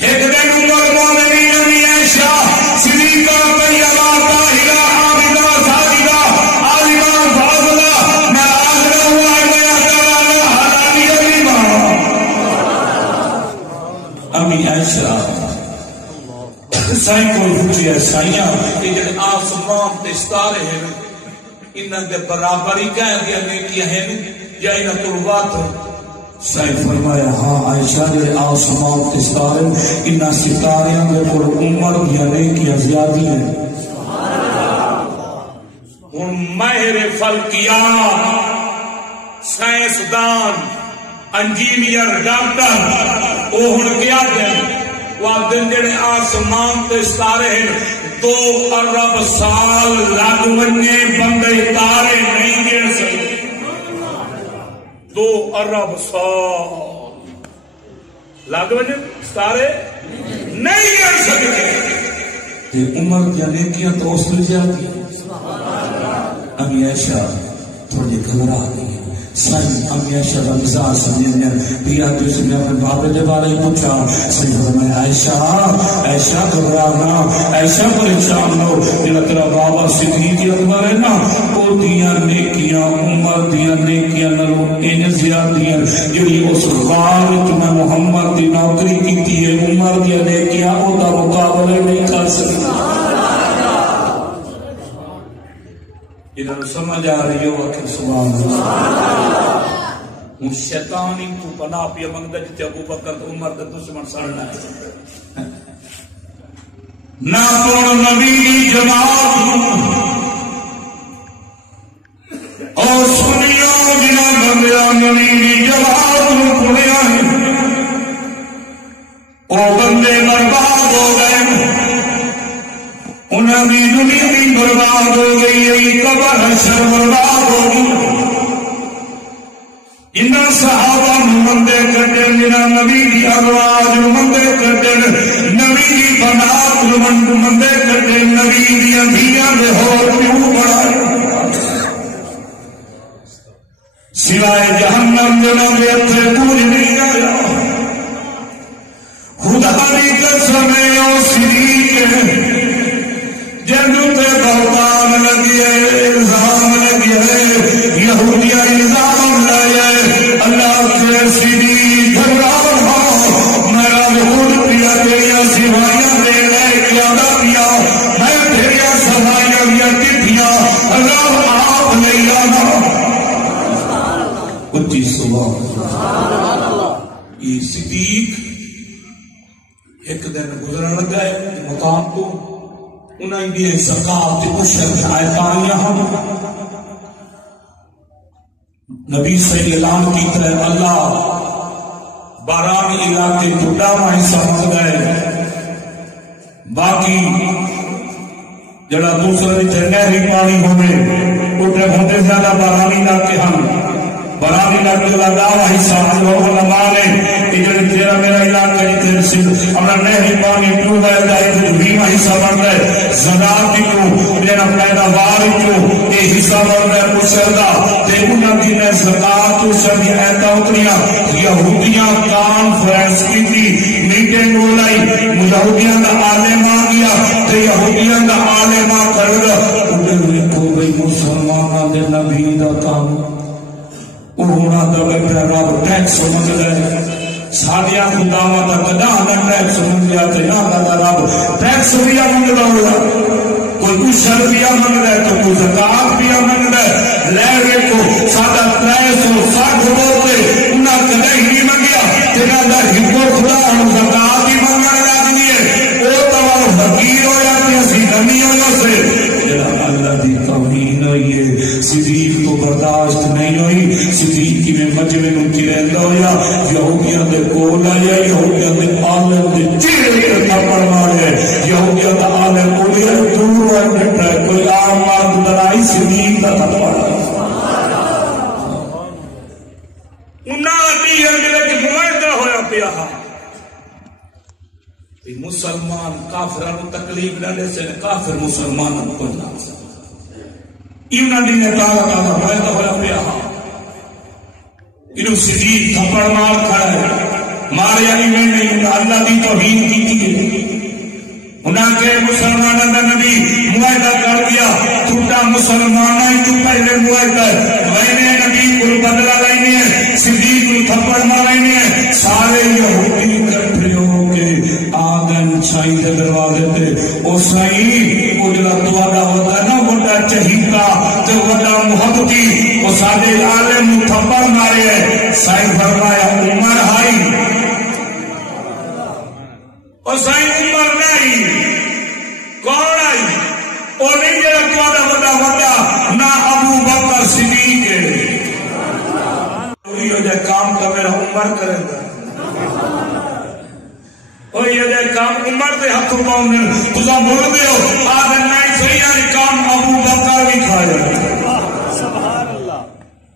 ایک دن عمر مومنین نبی عائشہ صدیقہ طیبہ طاہرہ عابدہ ساجدہ عالمہ فاضلہ ناراض نہ ہوا ہے تعالی حلالی علیمہ امی عائشہ سائیں کوئی پوچھی ہے سائیاں کہ جن آسمان تے ستارے ہیں انہاں دے برابر ہی کہہ دیا نیکیاں ہیں یا انہاں تربات سائیں فرمایا ہاں عائشہ دے آسمان تے ستارے انہاں ستاریاں دے پر عمر دیا نیکیاں زیادی ہیں ان ماہر فلکیات سائنسدان انجینئر ڈاکٹر وہ ہن کیا دیں وہ دن جڑے آسمان تے ستارے ہیں 2 ارب سال لگ ونجے بندے تارے نہیں گن سکتے 2 ارب سال لگ ونجے ستارے نہیں گن سکتے عمر کیا نیکیاں تو اس میں جاتی امی عائشہ تھوڑی گھبرا گئی سن ہمیشہ رمضان سمجھنے پیا جس نے اپنے بابے دے بارے پوچھا سن میں عائشہ گھبرانا عائشہ پریشان ہو جڑا تیرا بابا صدیق اکبر ہے نا او دیاں نیکیاں عمر دیاں نیکیاں نالوں ان زیادتیاں جڑی اس غار وچ میں محمد دی نوکری کیتی ہے عمر دیاں نیکیاں او دا مقابلہ نہیں کر سکتا جنہوں سمجھ آ رہی ہو کہ سبحان اللہ ہوں شیطان ہی تو پناہ پیا منگتا جتے ابو بکر تو عمر کا دشمن سڑنا ہے نہ تو نبی کی جماعت اور سنیا بنا بندیا نبی کی جماعت پڑیا ہے او بندے برباد ہو گئے انہیں بھی دنیا بھی برباد ہو گئی قبر حشر برباد ہو گئی انہاں صحابہ مندے کٹے جنہاں نبی کی ازواج مندے کٹے نبی کی بنات مندے کٹے نبی کی دھیاں دے ہور کیوں بڑھائے سوائے جہنم جنہاں دے اپنے پوری نہیں آیا خدا کی قسم او صدیق جنوں تے بہتان لگے الزام لگے یہودیاں الزام لائے اللہ کے صدیق گھبراؤ ہو میرا خود پیا تیریاں سوائیاں دے لے کیا پیا میں تیریاں سوائیاں دیا کتیاں اللہ آپ لے جانا اچھی سبحان یہ صدیق ایک دن گزرن گئے مقام کو انہیں بھی زکاة عشر آیتانیاں ہم نبی سے اعلان کی طرح اللہ باران علاقے ٹوٹا وہیں سمجھ گئے باقی جڑا دوسرے نہری پانی ہوتے زیادہ بارانی علاقے ہم برانی علاقے لگا وہی ساتھ لوگ لمانے اگر تیرا میرا علاقہ جتنے سے ہمارا نہری پانی کیوں گئے جائے تو بھی وہی سبر گئے زناب کی کو میرا پیداوار کو یہ حصہ بڑھ گئے مشردہ دیکھو نبی نے زکاة عشر کی ایتا اتریا یہودیاں کانفرنس کی تھی میٹنگ ہو لائی یہودیاں دا عالمہ گیا تو یہودیاں دا عالمہ کر گا انہیں کو بھئی مسلمانہ دے نبی دا کام انہوں دا بیٹھا رب ٹیکس سمجھ لے سادیاں خداوہ دا قداہ دا ٹیکس سمجھ لیا تے نا دا رب ٹیکس بھی منگ دا ہوا کوئی عشر بھی منگ لے تو کوئی زکاة بھی منگ لے لے گے کو سادہ 360 بولتے انہاں قداہ ہی منگیا تیرا دا حکم خدا ہم زکاة بھی منگا لگ دیئے او تو فقیر ہو جاتی اسی غنی ہو سے اللہ دی توہین ہوئی ہے صدیق تو برداشت نہیں ہوئی صدیق کی میں مجمع نمکی رہتا ہویا یہودیاں دے کول آیا یہودیاں دے عالم دے چیرے کے تھپڑ مارے یہودیاں دے عالم کوئی دور ہے بیٹھا ہے کوئی عام مرد دلائی صدیق دا تھپڑ انہاں دی ہے میرے کی معاہدہ ہویا پیا مسلمان کافران تکلیف نہ دے سے کافر مسلمان کو نہ انہاں دی نے تعالیٰ کا معاہدہ ہویا پیا انہوں صدیق تھپڑ مار کھڑا ہے مارے علی میں نہیں اللہ دی توہین کی تھی انہاں کے مسلمانہ دا نبی معاہدہ کر دیا ٹوٹا مسلمانہ ہی تو پہلے معاہدہ میں نے نبی کو بدلہ لینے ہیں صدیق کو تھپڑ مارنے ہیں سارے یہودی اکٹھے ہو کے آدم سائی دے دروازے تے او سائی او جڑا تواڈا ہوتا ہے نا بڑا چہیتا تے بڑا محبتی او سارے عالم تھپڑ مارے ہے سائی فرمایا عمر ہائی او سائی عمر نہیں کون آئی او نہیں جڑا تواڈا بڑا ہوتا نہ ابو بکر صدیق ہے وہی ہو جائے کام کا میرا عمر کرے گا اور یہ دے کام عمر دے ہاتھوں پاؤں تُسا بول دے ہو آدھے نہیں صحیح ہے کام ابو بکر بھی کھایا سبحان اللہ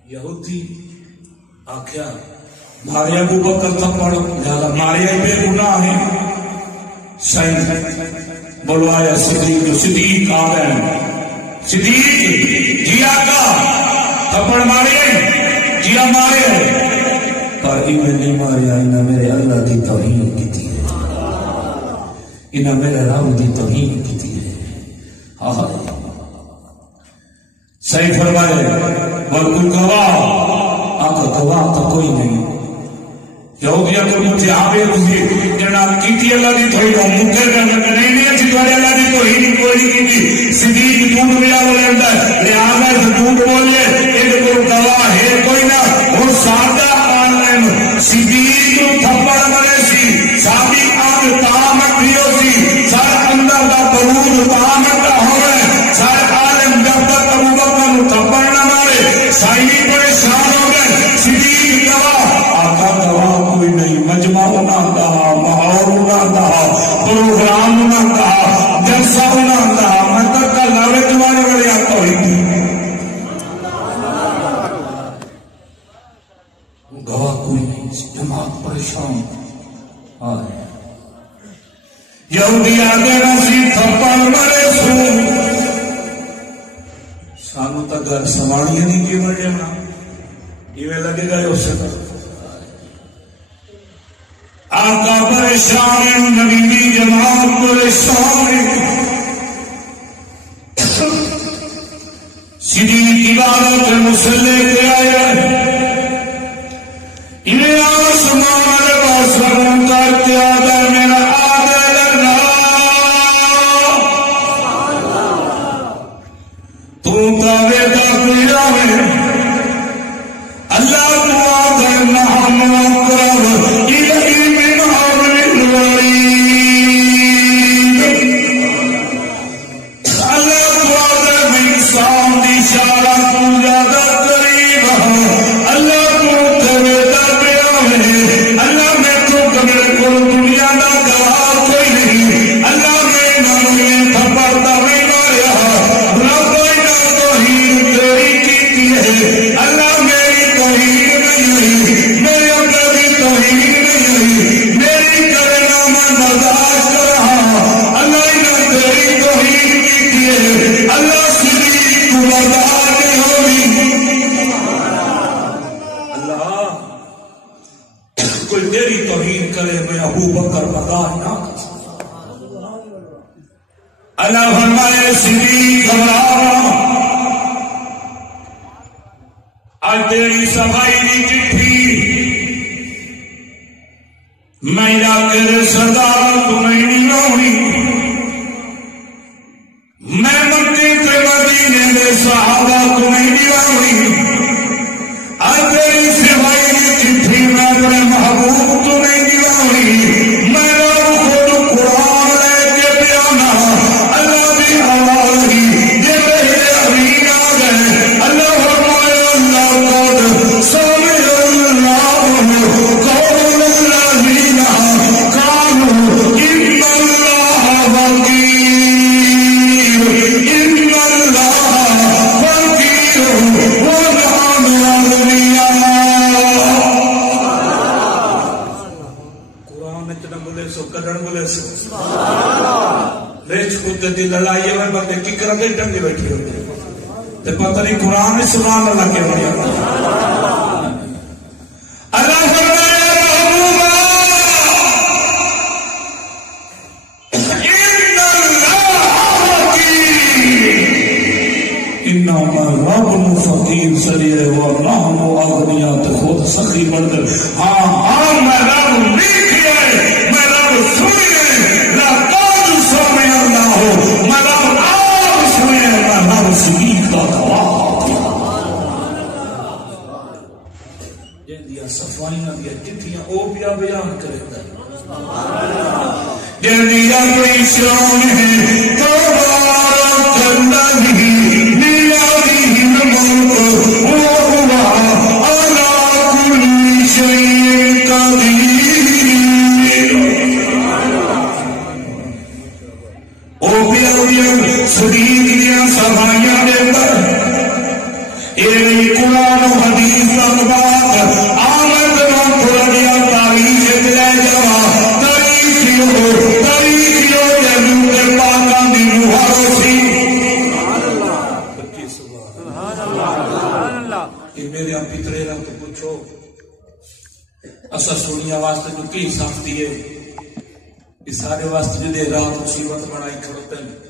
یہودی آکھیا مارے ابو بکر تھپڑ لہذا مارے بے گناہ ہیں سائن بلوایا صدیق آ گئے صدیق جی آقا تھپڑ مارے جی چیٹیاں مارے پر انہیں نہیں ماریا، انہیں میرے اللہ کی توہین کی تھی ہے، انہیں میرے رب کی توہین کی تھی ہے۔ صحیح فرمائے بالکل گواہ آقا گواہ تو کوئی نہیں یہودیہ کو مجھے آبے ہوئی جناب کیتی اللہ دی تھوئی کو مکر کرنے نہیں اچھی دوارے اللہ دی تو ہی نہیں کوئی نہیں کی صدیق جھوٹ بیا بولے اندر لہذا سے جھوٹ بولے ایک کوئی گواہ ہے کوئی نہ اور سادہ آنلائن صدیق جو تھپڑ مرے سی سابق آن تامت دیو سی سار اندر دا برود تامت دا ہوئے سار عالم جب تک ابو بکر تھپڑ نہ مارے سائنی پریشان ہو گئے صدیق گواہ آقا گواہ کوئی نہیں، مجمع نہ کہا، ماحول نہ کہا، پروگرام نہ کہا، جلسہ نہ کہا، مطلب کا لاوے تمہارے بڑے آقا ہوئی تھی گواہ کوئی نہیں، جماعت پریشان آئے یہودی آگے نسی تھپڑ مرے سو سانو تک گھر سماڑی نہیں کی مرے نا یہ لگے گا اس سے آقا پریشان نبی کی جماعت پریشان صدیق عبادت مسلح کے آئے انہیں آسمان باسروں کرتے آدھر میرا آدھر لگنا تو کعوے کا پیڑا ہے اللہ تو آدھر نحن اقرب الہی من حبل الورید اللہ تو آدھر انسان دی شارہ تو زیادہ قریب اللہ تو کعوے کا پیڑا ہے اللہ میں تو کبھر کو دنیا دا گواہ کوئی نہیں اللہ میں نانے تھپڑتا میں ماریا رب اینا توہین تیری کیتی ہے اللہ میری توہین نہیں میرے اندر بھی توہین نہیں میری کرنا میں برداشت کر رہا اللہ اینا تیری توہین کیتی ہے اللہ صدیق کو برداشت نہیں ہوگی اللہ کوئی تیری توہین کرے میں ابو بکر برداشت نہ کر اللہ فرمائے صدیق گھبراؤ آج تیری صفائی کی چٹھی میں علاقے دے سردار تمہیں نہیں ہوئی میں مکے کے مدینے دے صحابہ تمہیں نہیں ہوئی آج تیری صفائی کی چٹھی میں اپنے محبوب تمہیں نہیں ہوئی میں رب خود قرآن لے کے پیانا اللہ بھی حوال ہی یہ میرے امین آ گئے اللہ فرمائے اللہ قد سمع اللہ قول الذین قالوا ان اللہ وکیل ان اللہ وکیل ونحن اولیاء قرآن اتنا بولے سو کدن بولے سو ریچ کتے دی لڑائی میں بندے کی کرا دے ٹنگے بیٹھی ہوتے تے پتہ نہیں قرآن سبحان اللہ کے بڑی اللہ فرمایا محبوبہ ان اللہ وکیل انما رب فقیر سریع ونحن اغنیاء خود سخی بندر ہاں میں رب نہیں کیا میں رب سنی ہے لقد سمع اللہ میں رب آپ سنے میں رب صدیق کا گواہ جہاں صفائیاں دیا چٹھیاں او پیا بیان کرے گا جہاں کوئی شان ہے تبارک الذی بیدہ الملک وهو علی کل شیء قدیر او پیا صدیق دیا صفائیاں دے پر قرآن و حدیث اخبار آمد نو پرانیا تاریخ لے جا تاریخیو جنو کے پاکاں دی مہارسی اسا سنیا واسطے جو کی سختی ہے اس سارے واسطے جدے رات مصیبت بنائی کھڑتے ہیں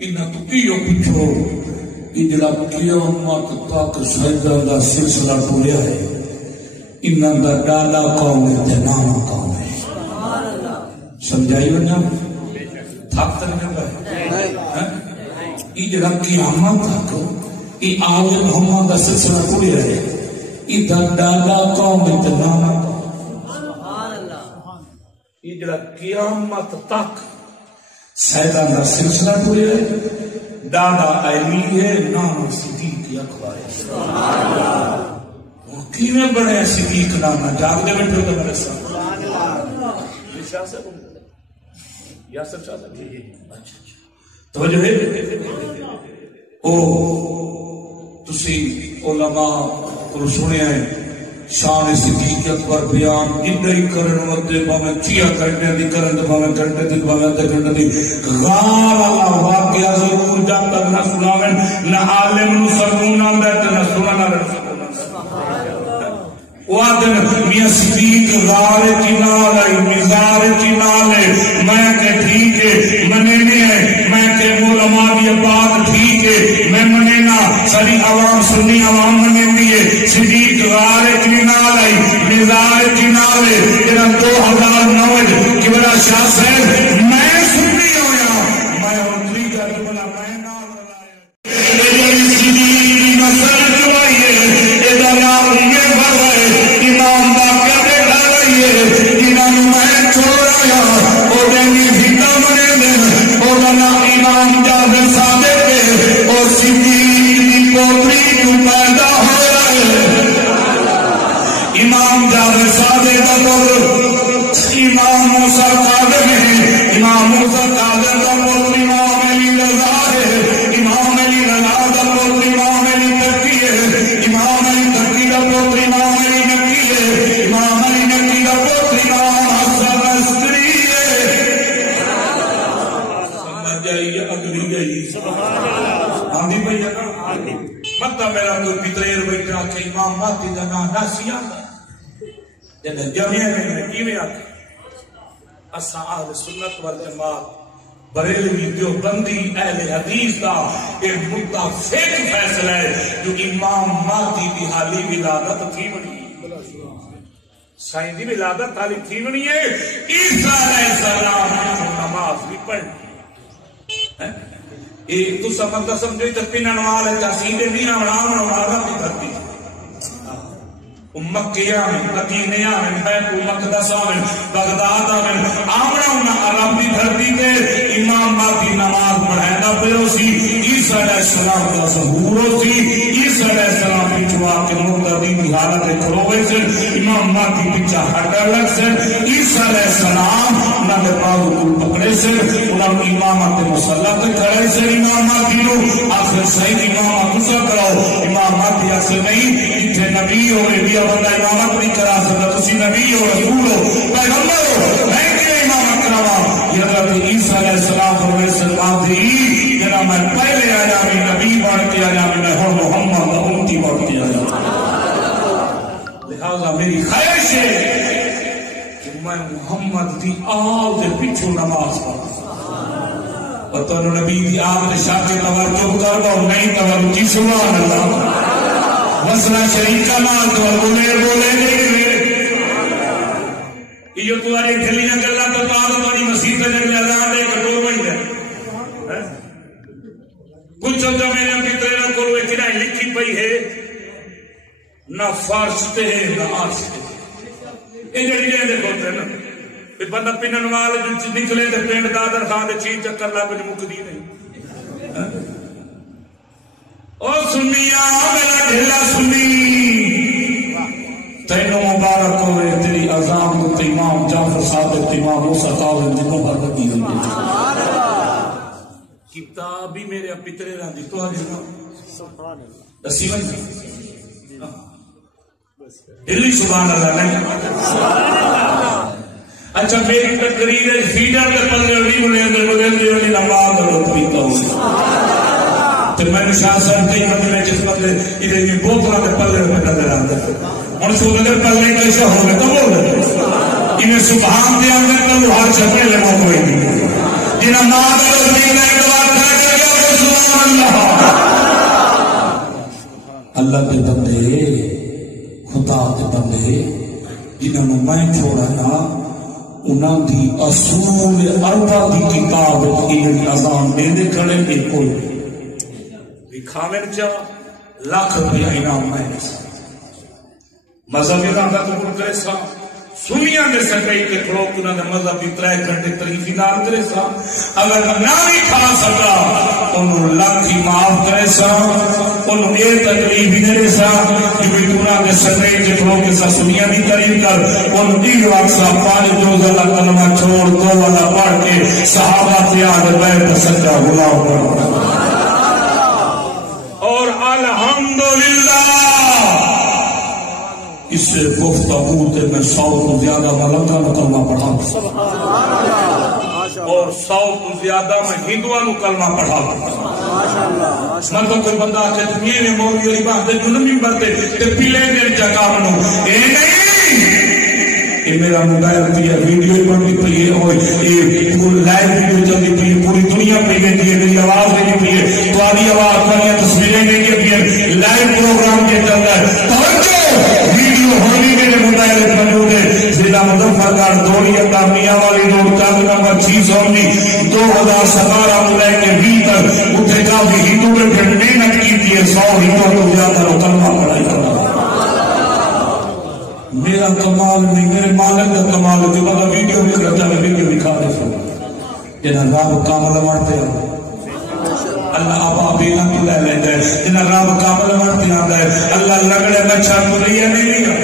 انہاں تو کیوں پوچھو کہ جڑا قیامت تک سجدہ دا سلسلہ ٹوریا ہے انہاں دا ڈالا قوم تے نام قوم ہے سمجھائی ونجا تھک تے نہیں پائے یہ جڑا قیامت تک یہ آل محمد دا سلسلہ ٹوریا ہے یہ ڈالا قوم تے نام یہ جڑا قیامت تک سیدان دا سلسلہ پورے ہے ڈاڈا علی ہے نام صدیق اکبر ہے کیویں بڑے صدیق نام جاگ دے بیٹھے تو میرے ساتھ شاہ صاحب یاسر شاہ صاحب اچھا توجہ ہے او تسی علماء کو سنے ہیں شان صدیق اکبر بیان انہی کرن ودے باویں چیا گھنٹے دی کرن تے باویں گھنٹے دی باویں ادھے گھنٹے دی غار اللہ واقعہ ضرور جب تک نہ سناویں نہ عالم نو سکون آندا تے نہ سنانا سکون آندا وہ دن میاں صدیق غار کنال آئی مزار کنال میں کہ ٹھیک ہے منے نہیں ہے میں کہ علماء دی بات ٹھیک ہے میں منے نہ ساری عوام سنی عوام منے ہے صدیق غار کنال آئی مزار کنال جنہ 2009 کہ بڑا شاہ صاحب میں سنی ہویا میں اتری کر بلا میں نال رلایا صدیق مسل جوائیے ادھا نام میں بھرائے امام باقی دے ڈالائیے انہاں میں چھوڑایا او دینی زندہ منے دن او دنا امام جابر صادق او صدیق دی پوتری کو پیدا ہویا ہے امام جابر صادق دا پوتر امام موسیٰ قادر ہے امام موسیٰ قادر دا پوتر امام علی رضا ہے امام علی رضا دا پوتر امام علی ترکی ہے امام علی ترکی دا پوتر امام علی نکی ہے امام علی نکی دا پوتر امام حسن عسکری ہے سمجھ جائیے اگلی گئی آندھی بھئی مطلب میرا کوئی پتریر بیٹھا کہ امام ماتی دا نا ناسی آتا جنہیں جمعیہ میں کیویں آتا اسا اہل سنت والجماعت بریلوی دیوبندی اہل حدیث کا ایک متفق فیصلہ ہے جو امام مہدی دی حالی ولادت تھی بنی سائیں دی ولادت حالی تھی بنی ہے عیسیٰ علیہ السلام کی نماز بھی پڑھنی ایک تو سمجھتا سمجھو تو پنن والے جاسیدے نہیں آمنا آدم کی دھرتی مکہ آمن مدینہ آمن بیت المقدس آمن بغداد آمن آمنا عرب کی دھرتی تے امام مہدی نماز پڑھائنا پھر اسی عیسیٰ علیہ السلام کا ظہور ہوتی عیسیٰ علیہ السلام پچھوا کے مقتدی کی حالت کروے سے امام مہدی پچھا ہٹا لگ سے عیسیٰ علیہ السلام انہوں نے پاؤں کو پکڑے سے انہوں نے امامت مسلح تے کھڑے سے امام مہدی رو آخر صحیح امامت اسا کرو امام مہدی آخر نہیں اتھے نبی ہوئے بھی بندہ امامت نہیں کرا سکتا تسی نبی ہو رسول ہو پیغمبر ہو میں کہ امامت کروا یہ حضرت عیسیٰ علیہ السلام فرمائے سلام دی جنا میں پہلے آیا بھی نبی بڑھ کے آیا بھی میں ہر محمد امتی بڑھ کے آیا لہذا میری خواہش ہے کہ میں محمد دی آل دے پچھو نماز پڑھا اور تو نبی دی آل دے شاکر توجہ کر گا نہیں توجہ سبحان اللہ مسئلہ شریف کا مال تو بولے بولے یہ تو آرے گھلیاں گلہ تو بعد تاری مسیح تجر میں اذان دے کٹو بڑی دے کچھ جو میرے پترے نہ کرو ایک نہ لکھی پئی ہے نہ فارس تے ہے نہ آرس تے یہ جڑی جائے دے کھوتے نا بندہ پینن وال جو نکلے دے پینڈ دادر خان دے چین چکر لا کچھ مکدی نہیں او سنیا میرا ڈھلا سنی تینوں مبارک ہوئے تیری عذاب کو امام جعفر صادق امام موسیٰ قادر جنہوں بھر لگی ہوئی کتابی میرے پترے رہا دی تو آجے دسیون دلی سبحان اللہ نہیں اچھا میری تقریر ہے فیڈر کے پلے اڑی بلے اندر نماز اور پیتا ہوں تو میں نے شاہ صاحب کئی مدلے جس مدلے ادھر یہ بوتلہ کے پلے میں نظر آتا ہے اور سو نظر پلے کیسے ہوں گے تو بول جنہیں سبحان دیا گیا تو ہر چھپے لے موت ہوئی دی جنہیں ماں دے رضی میں دوار کھا کر گیا وہ سبحان اللہ اللہ کے بندے خدا کے بندے جنہوں میں چھوڑا نا انہوں دی اصول اربع دی کتاب کی اذان دے دے کھڑے بالکل دکھاویں چا لاکھ روپیہ انعام میں مذہب ارادہ تو کر کرے سا سنیا میں سکئی کے کھڑوک انہوں نے مذہب کی 3 گھنٹے تریفی نال کرے سا اگر نہ بھی کھا سکا انہوں لاکھ ہی معاف کرے سا انہوں نے تکلیف ہی دے سا کہ بھی انہوں نے سکئی کے کھڑوک کے سا سنیا بھی قریب کر انہوں نے وقت سا پانی جو ذلہ کلمہ چھوڑ دو والا پڑھ کے صحابہ تیار بیت سجا غلاؤ کر اور الحمدللہ اس سے گفتگو تے میں 100 تو زیادہ ملنگا نو کلمہ پڑھا اور 100 تو زیادہ میں ہندوہ نو کلمہ پڑھا من تو کوئی بندہ آکے میرے مولی علی بات دے جو نمی برتے تے پیلے دے جگہ منو اے نہیں یہ میرا موبائل دیا ویڈیو پر بھی پڑھئے اور یہ پوری لائیو ویڈیو جلدی پڑھئے پوری دنیا پڑھئے دیئے میری آواز نہیں پڑھئے تو آدھی آواز پڑھئے تصویریں نہیں پڑھئے لائیو پروگرام کے چلتا ہے توجہ ویڈیو ہونے کے لئے موبائل پر موجود ہے ضلع مظفرگڑھ دوڑی اتا میاں والی روڈ کام نمبر 619 2017 ملے کے بھیتر اتھے کافی ہندو میں پھر محنت کی تھی 100 ہندو کو زیادہ کلمہ پڑھائی کرنا میرا کمال نہیں میرے مالک کا کمال ہے جو بڑا ویڈیو بھی کرتا ہے ویڈیو دکھا دے سو جنہاں رب کامل مرتے ہیں اللہ آبا بینا تو لے لیتے ہیں جنہاں رب کامل مرتے ہیں اللہ لگڑے میں چھاپ تو نہیں ہے نہیں گا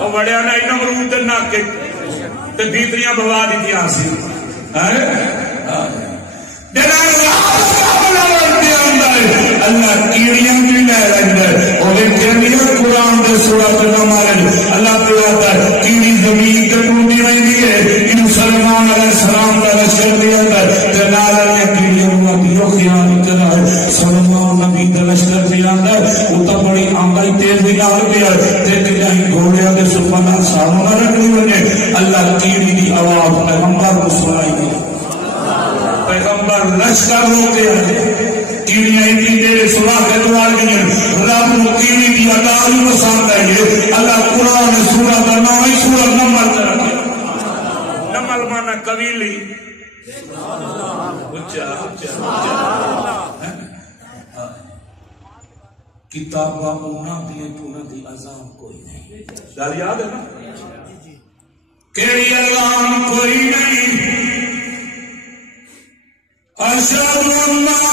وہ بڑے آنا اینا مرود دن ناکے تے بیتریاں بوا دی تھی آسی جنہاں رب کامل مرتے ہیں اللہ کیڑیاں بھی لے لیتے ہیں اور ایک جنہاں قرآن دے سورت نمالے اللہ پیاتا ہے کیڑی زمین کے ٹوٹی نہیں دیئے انہوں سلمان علیہ السلام کا لشکر دیا تھا جنال علیہ کیڑی ہوا دیو خیال کرا ہے سلمان نبی کا لشکر دیا تھا وہ تو بڑی آنگائی تیز بھی نال پیا دیکھ جائیں گھوڑیا دے سپنا سامنا رکھنی بنے اللہ کیڑی دی آواز پیغمبر کو سنائی دی پیغمبر لشکر ہو گیا کیڑیاں اتنی دیر سنا کے دوار گئے رب کو کیڑی دی ادائی پسند ہے اللہ قرآن سورت نائی سورت نمبر کر رکھے نمبر مانا قبیلی کتابہ انہاں دیئے تو انہاں دی عذاب کوئی نہیں دال یاد ہے نا کیڑی عذاب کوئی نہیں اشہد اللہ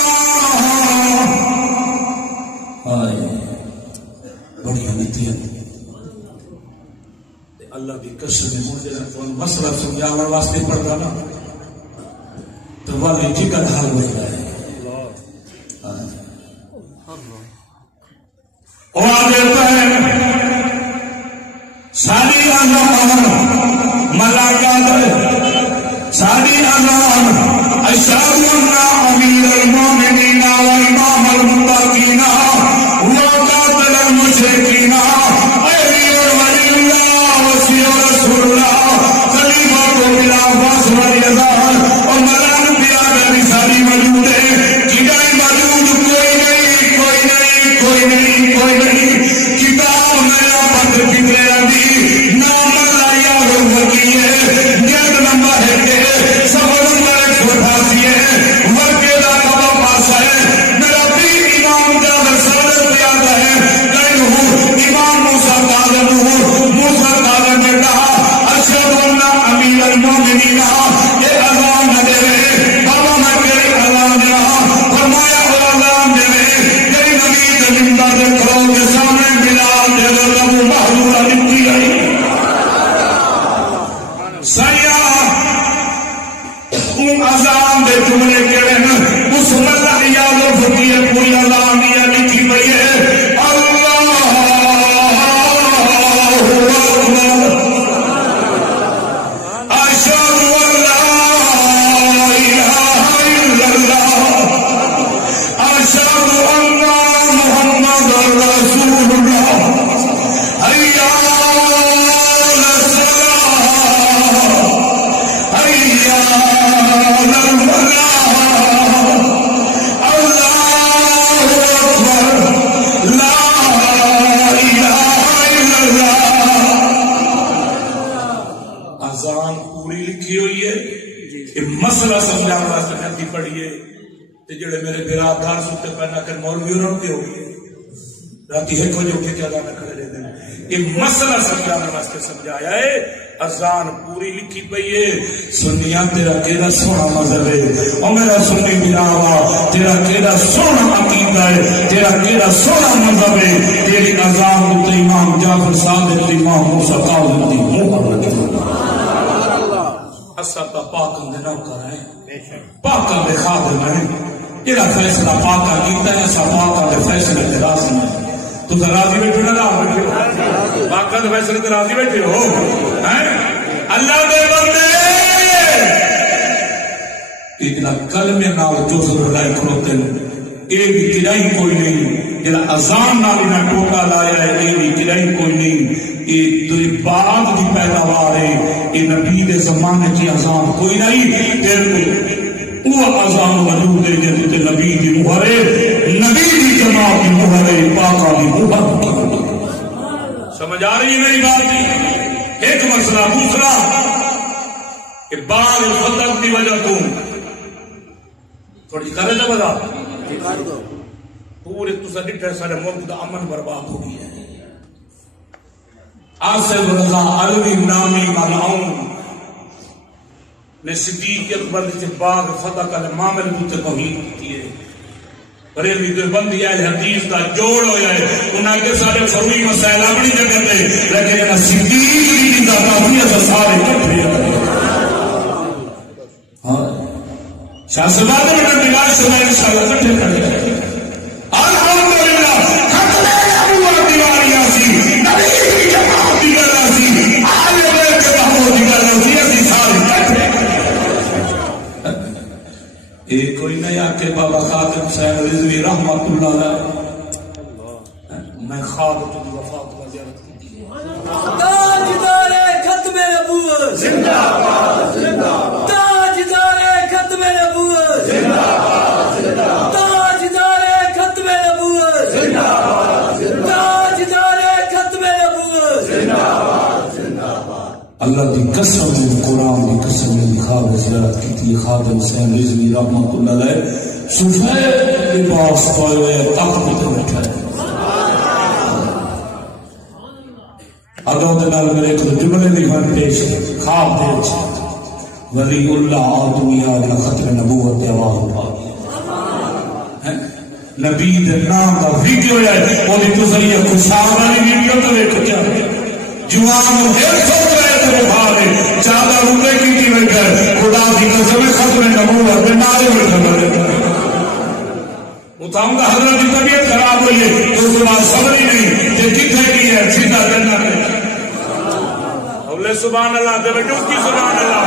بڑی حمیتیت اللہ کی قسم ہے مجھے مسئلہ سمجھانے واسطے پڑھتا نا تو والی جگر حال ہوتا ہے وہ آگے ہے ساری اذان ملاقات ساری اذان اشہد ان امیر المومنین و امام المتقین وقاتل المشرکین ایلی ولی اللہ وسیع رسول اللہ خلیفہ کو بلا فاصل الاذان اور ملان پیاد رسالی موجود ہے جگہ موجود کوئی نہیں کتاب میرا پتر فکرے ربی نام اللہ یا روحکی ہے جد نمبر ہے کہ سفر نمبر 188 ہے ورکے دا کبا پاسا ہے میرا بھی امام دا رسالت پیادا ہے کہیں امام موسیٰ قادر نے کہا اشہد اللہ امیر المومنین یہ اذان نہ دے رہے بابا میں تیری اذان دے رہا فرمایا اذان دے رہے تیری نبی زمینہ دے کھڑوں کے سامنے بلال دے دے لبو محلولہ لکھی گئی سیاح اذان دے جملے کہڑے ہیں اس اللہ یاد و فقیر پوری اذان دیا لکھی گئی ہے اللہ اکبر اشہد ان لا الہ الا اللہ اشہد ان محمد رسول اللہ حی علی الصلاۃ پوری لکھی ہوئی ہے کہ مسئلہ سمجھا واسطے نتی پڑھیے جڑے میرے برادر ستے پہنا کر مولوی انہوں کے ہوئی ہے راتی ہے کو جو کیا نہ کھڑے رہے دیں یہ مسئلہ سمجھانے واسطے سمجھایا ہے اذان پوری لکھی پئی ہے سنیاں تیرا کیڑا سونا مذہب ہے او میرا سنی براوا تیرا کیڑا سونا عقیدہ ہے تیرا کیڑا سونا مذہب ہے تیری اذان تے امام جعفر صادق امام موسی کاظم دی مہر لگی اسا تا پاکاں دے نوکر ہیں پاکاں دے خادم ہیں جڑا فیصلہ پاکاں کیتا ہے اسا پاکاں دے فیصلے تے راضی ہیں تو راضی بیٹھے نہ بیٹھے ہو پاکاں دے فیصلے تے راضی بیٹھے ہو اللہ دے بندے اتنا کلمے نال جو لڑائی کھڑوتے اے بھی کرائی کوئی نہیں جڑا اذان نال نہ ٹوکا لایا ہے اے بھی کرائی کوئی نہیں اے دوری بعد دی پیداوار ہے اے نبی دے زمانے کی اذان کوئی نہیں پھر وہ اذان وجود دے جے نبی دی مہر ہے نبی دی جماعت دی مہر ہے پاکاں دی مہر سمجھ آ رہی ہے میری بات ایک مسئلہ دوسرا کہ بعض فتح کی وجہ تو تھوڑی کرے نہ بتا پورے تسا ڈٹھے سارے ملک دا امن برباد ہو گیا ہے آصف رضا علوی نامی ملعون نے صدیق اکبر سے باغ فتح کا معامل بوتے توہین کی ہے بریلوی کوئی بندی ہے حدیث کا جوڑ ہویا ہے انہاں کے سارے فروئی مسائل اپنی جگہ پہ لیکن انہاں صدیق کی ذاتیت سے سارے کٹھے شاہ سباد میں نگاہ شدہ انشاءاللہ کٹھے کھڑے الحمدللہ ختمے نبوت دیواریاں سی نبی کی جماعت دیگر سی آل بیت کے محمود دیگر سی اسی سارے کٹھے ایک کوئی نیا کہ بابا خاتم صاحب رضوی رحمت اللہ علیہ میں خواب تو دی وفات کا زیارت کی تاجدار ختم نبوت زندہ باد زندہ باد تاجدار ختم نبوت زندہ باد زندہ باد تاجدار ختم نبوت زندہ باد تاجدار ختم نبوت زندہ باد زندہ باد اللہ دی قسم قرآن دی قسم خواب زیارت کی تھی خادم حسین رضوی رحمت اللہ علیہ سفید لباس پائے ہوئے تخت پہ بیٹھا ہے ادو دنال میرے ایک جملے لکھن پیش خواب دیکھ ولی اللہ دنیا میں ختم نبوت آواز پا نبی دے نام دا ویڈیو ہے وہ دی تسلیہ خوشحال والی ویڈیو تو دیکھو کیا جوان ہر سوچ رہے تھے بھارے چادہ روپے کی تھی ویڈیو خدا کی قسم ختم نبوت میں نارے بیٹھا اتاؤں گا حضرت کی طبیعت خراب ہوئی ہے تو اس بات صبری نہیں کہ کتنے کی ہے سیدھا کرنا ہے اولے سبحان اللہ دے بیٹھو کی سبحان اللہ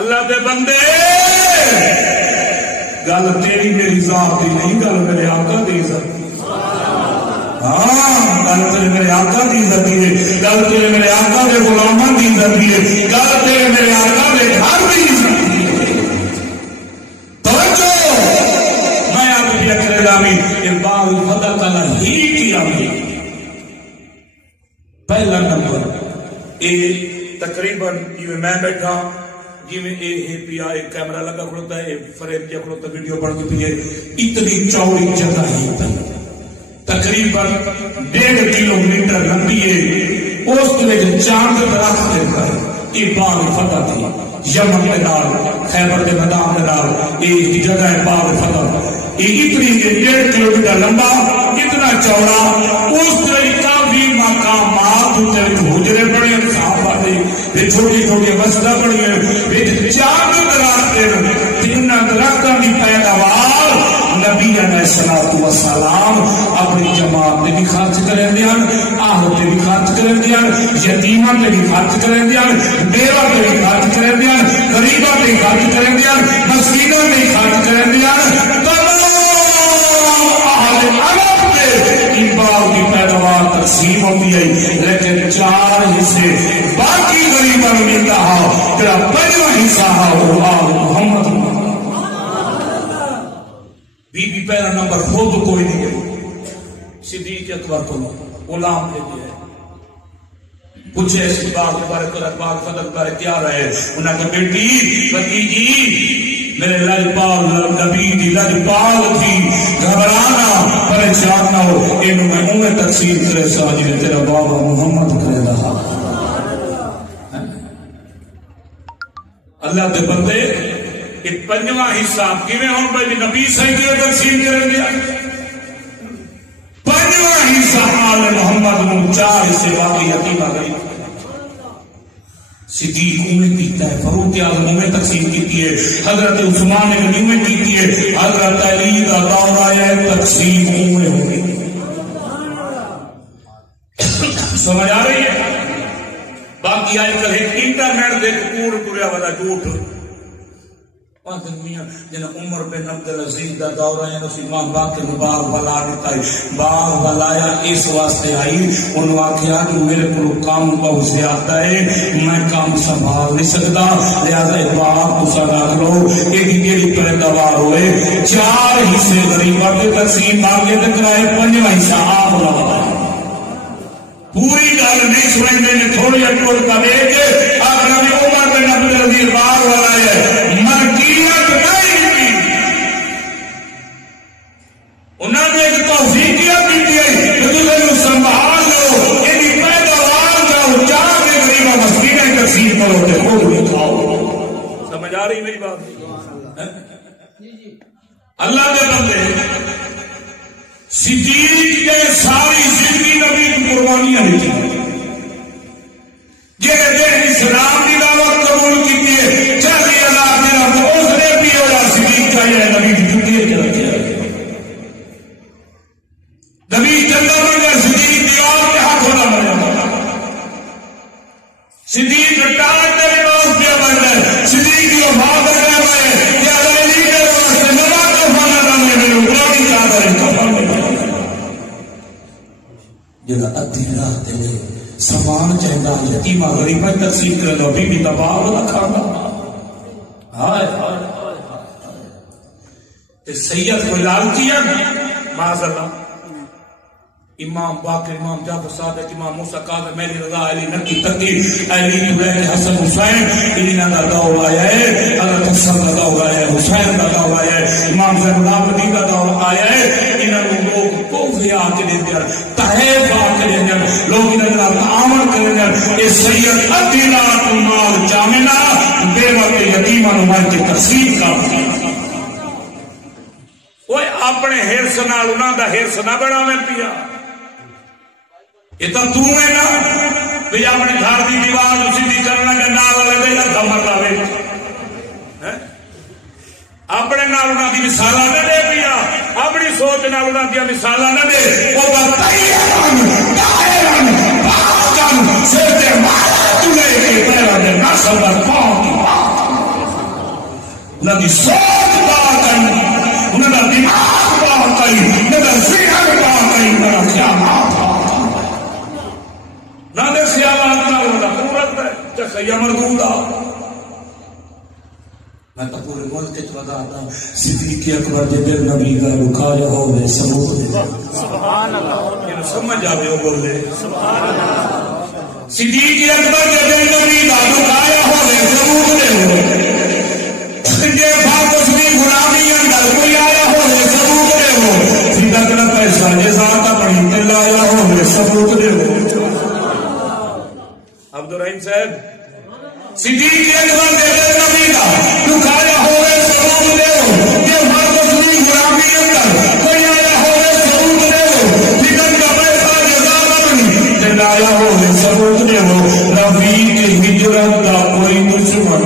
اللہ دے بندے گل تیری میری ذات دی نہیں گل میرے آقا دی عزت ہاں گل تیرے میرے آقا دی عزت ہے گل تیرے میرے آقا دے غلاماں دی عزت ہے گل تیرے میرے آقا دے گھر دی عزت ہے توجہ میں آپ بھی اکھر جامی یہ باغ فتح تعالیٰ ہی کیا بھی پہلا نمبر اے تقریباً یہ میں بیٹھا جی میں اے پیا ایک کیمرہ لگا کھڑوتا ہے فریم کیا کھڑوتا ویڈیو بڑھ کے پیے اتنی چوڑی جگہ ہی پہ تقریباً 1.5 کلومیٹر لمبی ہے اس کے چاند درخت دیتا ہے یہ باغ فتح تھی یمن کے نال خیبر کے میدان کے نال یہ جگہ ہے باغ فتح یہ اتنی 1.5 کلومیٹر لمبا اتنا چوڑا اس کے کافی مقامات حجرے بڑے صحابہ دے چھوٹی چھوٹی مسجداں بڑی ہیں چاند درخت تین درختوں کی پیداوار نبی علیہ الصلوۃ والسلام اپنی جماعت نے بھی خرچ کریں دیا آہد نے بھی خرچ کریں دیا یتیماں نے بھی خرچ کریں دیا بیوہ نے بھی خرچ کریں دیا غریباں نے بھی خرچ کریں دیا مسکینوں نے بھی خرچ کریں دیا تمام عرب کے انبار کی پیداوار تقسیم ہوتی ہے لیکن 4 حصے باقی غریباں نے ملتا ہے تیرا 5واں حصہ ہے وہ آل محمد بی بی پہلا نمبر خود کوئی نہیں ہے صدیق اکبر کو غلام بھیجے ہے پوچھے اس باغ کے بارے قدرت باغ فضل کے بارے کیا رہے انہاں کہ بیٹی بھتیجی میرے لجپال نبی دی لجپال تھی گھبرانا پریشان نہ ہو انہوں میں انہیں تقسیم کرے ساجی تیرا بابا محمد کرے رہا اللہ دے بندے یہ پنجواں حصہ کیویں ہون بھائی نبی صحیح کی تقسیم کریں گے پنجواں حصہ آل محمد میں 4 حصے باقی یتیم آ گئی صدیق میں کیتا ہے فاروق اعظم میں تقسیم کی ہے حضرت عثمان غنی میں کی ہے حضرت علی کا دور آیا ہے تقسیم میں ہوگی سمجھ آ رہی ہے باقی آئے کل ایک انٹرنیٹ دیکھ کوڑ پوریا والا جھوٹ جنہیں عمر بن عبدالعزیز دا دور آیا اسی امام باقر باغ بلا دیتا ہے باغ بلایا اس واسطے آئی انہوں آکھیا کہ میرے کو کام بہت زیادہ ہے میں کام سنبھال نہیں سکتا لہذا باغ اسا رکھ لو ایک میری پیداوار ہوئے 4 حصے غریبہ کے تقسیم آگے تک رائے 5واں حصہ آپ لگا پوری گل نہیں سمجھنے نے تھوڑی اٹور کا لے کے اگر نبی عمر بن عبدالعزیز باغ والا ہے ملکیت نہیں کی انہوں نے ایک توفیقیت دی ہے کہ تجھے سنبھال لو یعنی پیداوار جاؤ 4 کے غریبہ مسکینیں تقسیم کرو تے خود بھی کھاؤ سمجھ آ رہی میری بات اللہ کے بندے صدیق کے ساری زندگی نبی کی قربانیاں دیتی جہے اسلام کی دعوت قبول کی ہے 40,000 درہم تو اس نے بھی ہوا صدیق چاہیے نبی کی جھوٹی کے رکھے نبی جنگل میں گئے صدیق دیوار کے ہاتھ ہونا بنا صدیق ٹاٹ کے لباس پہ بن گئے صدیق کی وفات کرنے والے یا علی کے واسطے نبا کا فانا ڈالنے میں اپرانی چادر کفن میں جدا ادھی رات دے سامان چاہتا یتیمہ غریبہ تقسیم کر لو بی بی تباہ والا کھانا ہائے سید کو لال کیا معاذ اللہ امام باقر امام جعفر صادق امام موسیٰ کاظم علی رضا علی نقی تقی علی نبیل حسن حسین انہی نے دور آیا ہے حضرت حسن کا دور آیا ہے حسین کا دور آیا ہے امام زین العابدین کا دور آیا ہے انہوں نے لوگ کوفی آ کے دے دیا تحیف آ کے دے دیا لوگ انہوں نے تعامل کرے دیا اے سید ادینات مال جامنہ بے وقت یتیمہ نمائی کے تقسیم کا وہ اپنے حرص نال انہاں دا حرص نہ بڑھا میں پیا یہ تو ہے نا بھی اپنے گھر کی دیوار سیدھی کرنا کے نال والے دے نہ دمر لاوے اپنے نال انہاں دی مثالاں نہ دے پیا اپنی سوچ نال انہاں دی مثالاں نہ دے او بتائیان دائران باجان سر تے مارا تلے کے پیرا دے نہ سبر قوم کی انہاں دی سوچ بات کرنی انہاں دا دماغ بات کرنی انہاں دا ذہن بات کرنی انہاں دا خیالات نہ دے خیالات نہ ہوتا قورت ہے چاہے خیام مردودہ میں تو پورے ملک کے ودا تھا صدیق اکبر دے دل نبی کا رکایا ہو گئے سبوت دے سبحان اللہ یہ سمجھ جاوے ہو بول دے سبحان اللہ صدیق اکبر دے دل نبی کا رکایا ہو گئے سبوت دے ہو یہ بات اس میں غلامی اندر کوئی آیا ہو گئے سبوت دے ہو صدیق نہ پیسہ جزاتا پڑھی دل آیا ہو گئے سبوت دے ہو عبدالرحیم صاحب صدیق اکبر دے دل نبی کا رکایا ہو گئے سبوت دے ہو یہ بات اس میں غلامی اندر کوئی آیا ہو گئے سبوت دے ہو صدیق کا پیسہ جزاتا پڑھی دل آیا ہو گئے سبوت دے ہو نبی کی ہجرت کا کوئی دشمن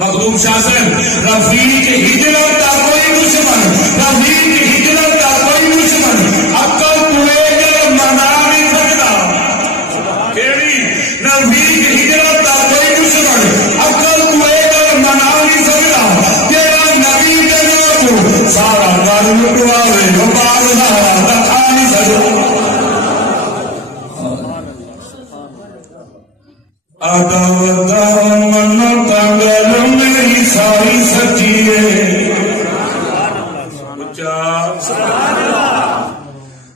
مخدوم شاہ صاحب رفیع کی ہجرت کا کوئی دشمن رفیع کی ہجرت کا کوئی دشمن عقل توے گل منا نہیں سکتا کیڑی رفیع کی ہجرت کا کوئی دشمن عقل توے گل منا نہیں سکتا تیرا نبی کے نام سارا گھر لٹواوے بال سارا دکھا نہیں سکتا میری ساری سچی ہے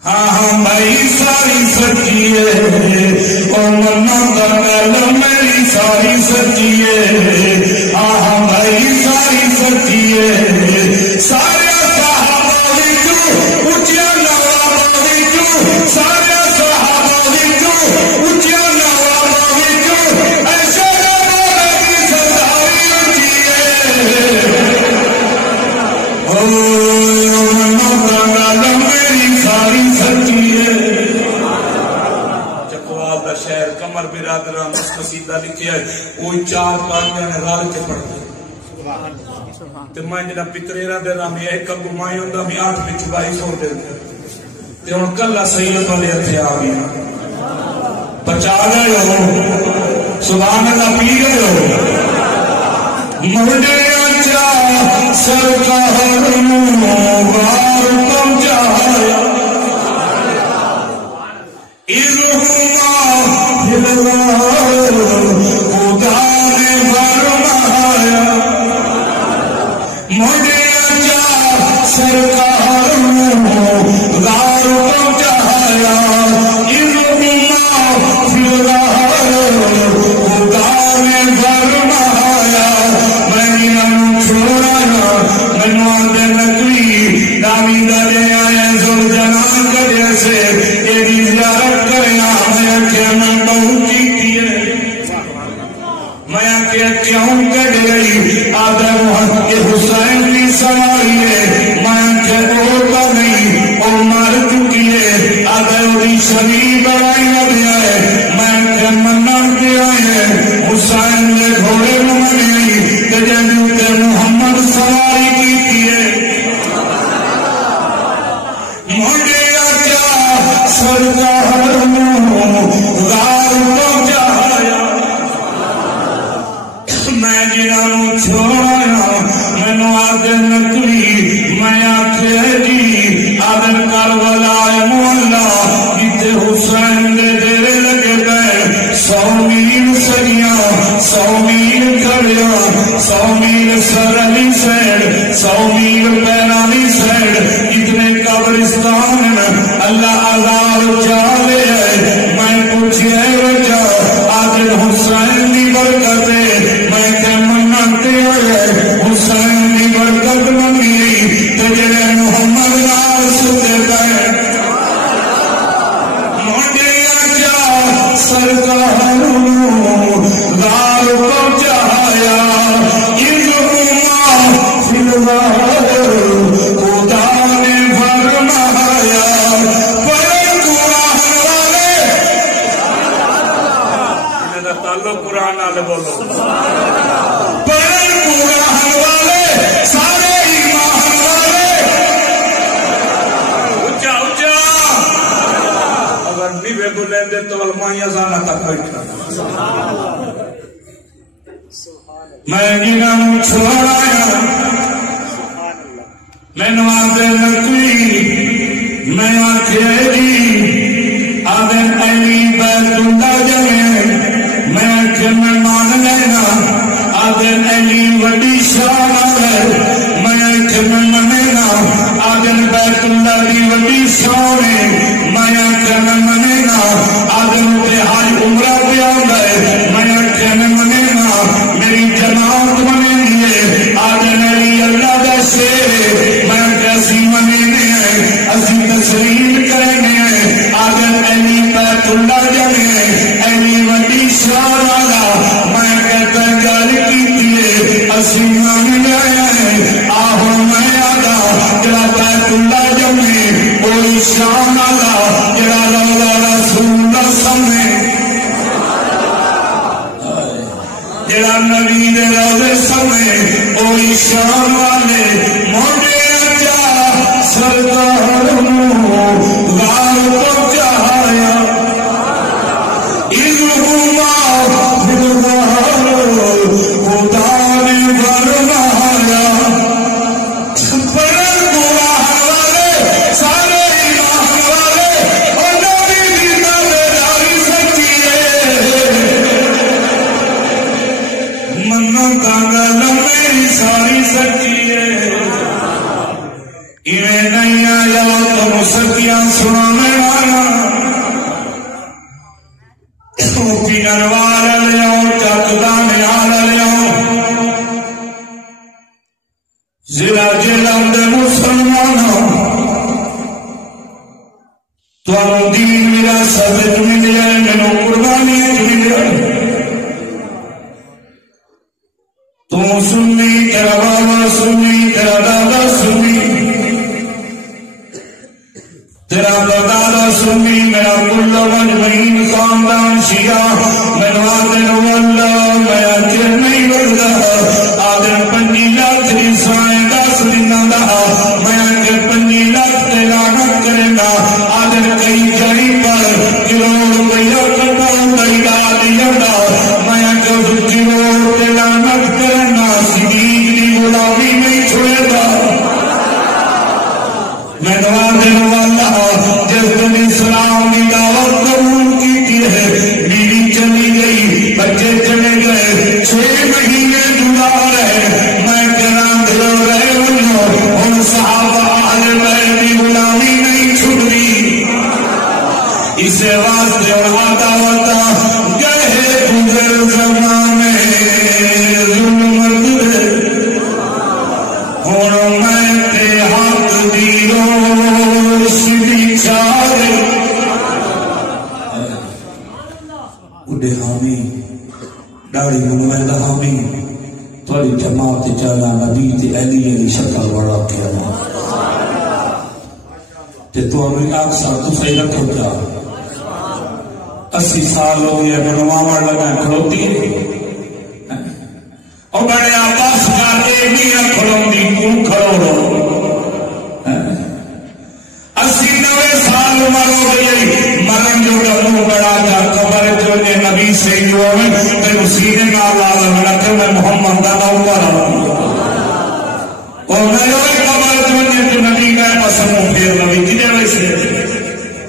ہاں ہاں میری ساری سچی ہے شہر کمر برادران اس قصیدہ لکھیا ہے وہی 4 پاڑیاں نے رل کے پڑھتے تے میں جنا پتریرا دے رامی ایک گمائی ہوندا میں 8 وچ 22 دے تے ہن کلا سید والے ہتھے آ گیا بچا گئے ہو سبحان اللہ پی گئے ہو مہدے اچھا سرکار نوار پہنچایا اِذْهُمَا فِي الْغَارِ خدا نے فرمایا مہدے اچھا سرکار نوار پہنچایا اِذْهُمَا فِي الْغَارِ خدا نے فرمایا حسین کی سواری ہے میں بولتا نہیں اور مر چکی ہے آدھے شریف بڑائی نہ دیا ہے میں منا دیا ہے حسین نے گھوڑے منے محمد سواری کی ہے مجھے کیا سرکار غار پہنچایا میں جنہوں چھوڑایا مینو آدھے نکلی میں آخیا جی آدھے کربلا مولا جتے حسین دے ڈیرے لگے گئے 100 میل سریاں 100 میل کھڑیا 100 میل سرلی سیڈ 100 میل پیرانی سیڈ اتنے قبرستان اللہ عذاب چالے میں پوچھے وجہ آدھے حسین دی برکت میں کہ منتے ہوئے حسین دی برکت منی تجھے محمد نال ستے گئے مجھے آجا سرکار غار پہنچایا اِذْهُمَا فِي الْغَارِ خدا نے فرمایا پڑھے قرآن والے انہاں دا تعلق قرآن والے بولو پڑھے قرآن والے سارے ایمان والے اچھا اچھا اگر نیوے کو لیندے تو المائیاں زانہ تک بیٹھا میں جنہوں چھوڑایا میں نوازے نکلی میں آکھے جی آدھے علی بیت اللہ جمعے میں آکھے میں مان لینا آدھے علی وڈی شان ہے میں آکھے میں منینا آدھے بیت اللہ دی وڈی شان ہے میں آکھے میں منینا آدھے مجھے حج عمرہ دیا گئے میں آکھے میں منینا میری جماعت منے دیئے آدھے علی اللہ دا شیر میں کیسی منینے ہیں اسی تسلیم کرنے ہیں آدھے علی بیت اللہ جمعے علی وڈی شان والا میں کہتا گل کی دیئے اسی مانے ہیں آہو میں آدھا جڑا بیت اللہ جمعے کوئی شان والا جڑا روضہ رسول اللہ سمے جڑا نبی دے روضے سمے کوئی شان والے موڑے اچھا سرکار غار پہنچایا اِذْهُمَا فِي الْغَارِ خدا نے فرمایا پڑھن قرآن والے سارے ایمان والے اور نبی دی تابعداری سچی ہے منو کا گل میری ساری سچی ہے ایویں نہیں آیا تو سچیاں سنانے والا پیرن والا لیاؤ چکدان والا لیاؤ ضلع جلال دے مسلمانوں تمہیں دین میرا سب مل جائے مینو قربانی مل جائے تو سنی تیرا بابا سنی تیرا دادا سنی تیرا دادا سنی میرا کل مجمعین خاندان شیا منوا دن واللہ میں اکر نہیں بڑھتا آدھر 5 لاکھ رسائیں 10 دنوں دا میں اکر 5 لاکھ تیرانت کرنا آدھر کئی جائی پر کروڑ روپیہ کٹاؤں گئی ڈالی جانا میں اکر کروڑ تیرانت کرنا صدیق دی غلامی نہیں چھوڑے گا میں دعا دینے والا جس دن اسلام کی دعوت قبول کی ہے بیوی چلی گئی بچے چلے گئے 6 مہینے جدا رہے میں کرام دلو رہے ان صحابہ اہل بیت کی غلامی نہیں چھوٹ دی اسے واسطے اور دعوت گئے گزر زمانے ظلمت دے ہوں میں تے حق دی روشنی چارے اڈے حامی ڈاڑی منویدہ حامی تھوڑی جماعت چالا نبی تے علی علی شکل بڑا کیا تے تو امری اکثر تو صحیح رکھو جا 80 سال ہو گئے منواوڑ لگا کھڑوتی اور بڑے آباس کا ایک کھڑوں دی کون کھڑو رہو 80-90 سال عمر ہو گئی مرن جو رہو بڑا جا قبر جو نے نبی سے جو ہے تے اسی نے نالا لگا میں محمد دا نام رہا اور میں روئی قبر جو نے جو نبی کا پسند پھیر نبی کنے ویسے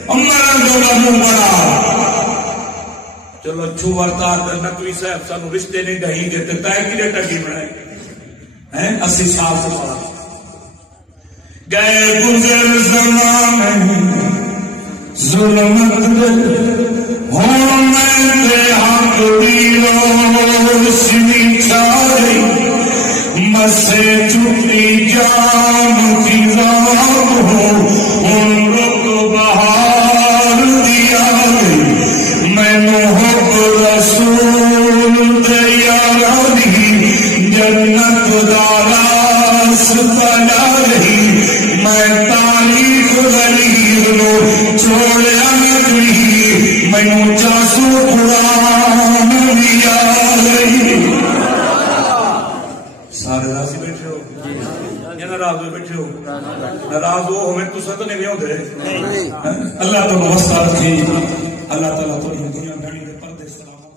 مرن جو رہو بڑا چلو چھوارتار در نقوی صاحب سانو رشتے نہیں دہی دیتے تائے کنے ٹکی بنائے 80 سال سے پڑا گئے گزر زمانے ظلمت دے ہوں میں تے حق دی روشنی چارے مسے چھٹی جان کی رام ہوں ان رک بہار دیا میں حب رسول دیارانی جنت داراس بنا رہی میں تاریخ غریب نو چھوڑیا نکلی میں چاسو قرآن لیا رہی سارے راضی بیٹھے ہو یا ناراض ہوئے بیٹھے ہو ناراض ہو ہمیں تو ساتھ نہیں ہوتے اللہ تو واسطہ رکھے اللہ تعالیٰ تو دنیا گھڑی دے پردے سلام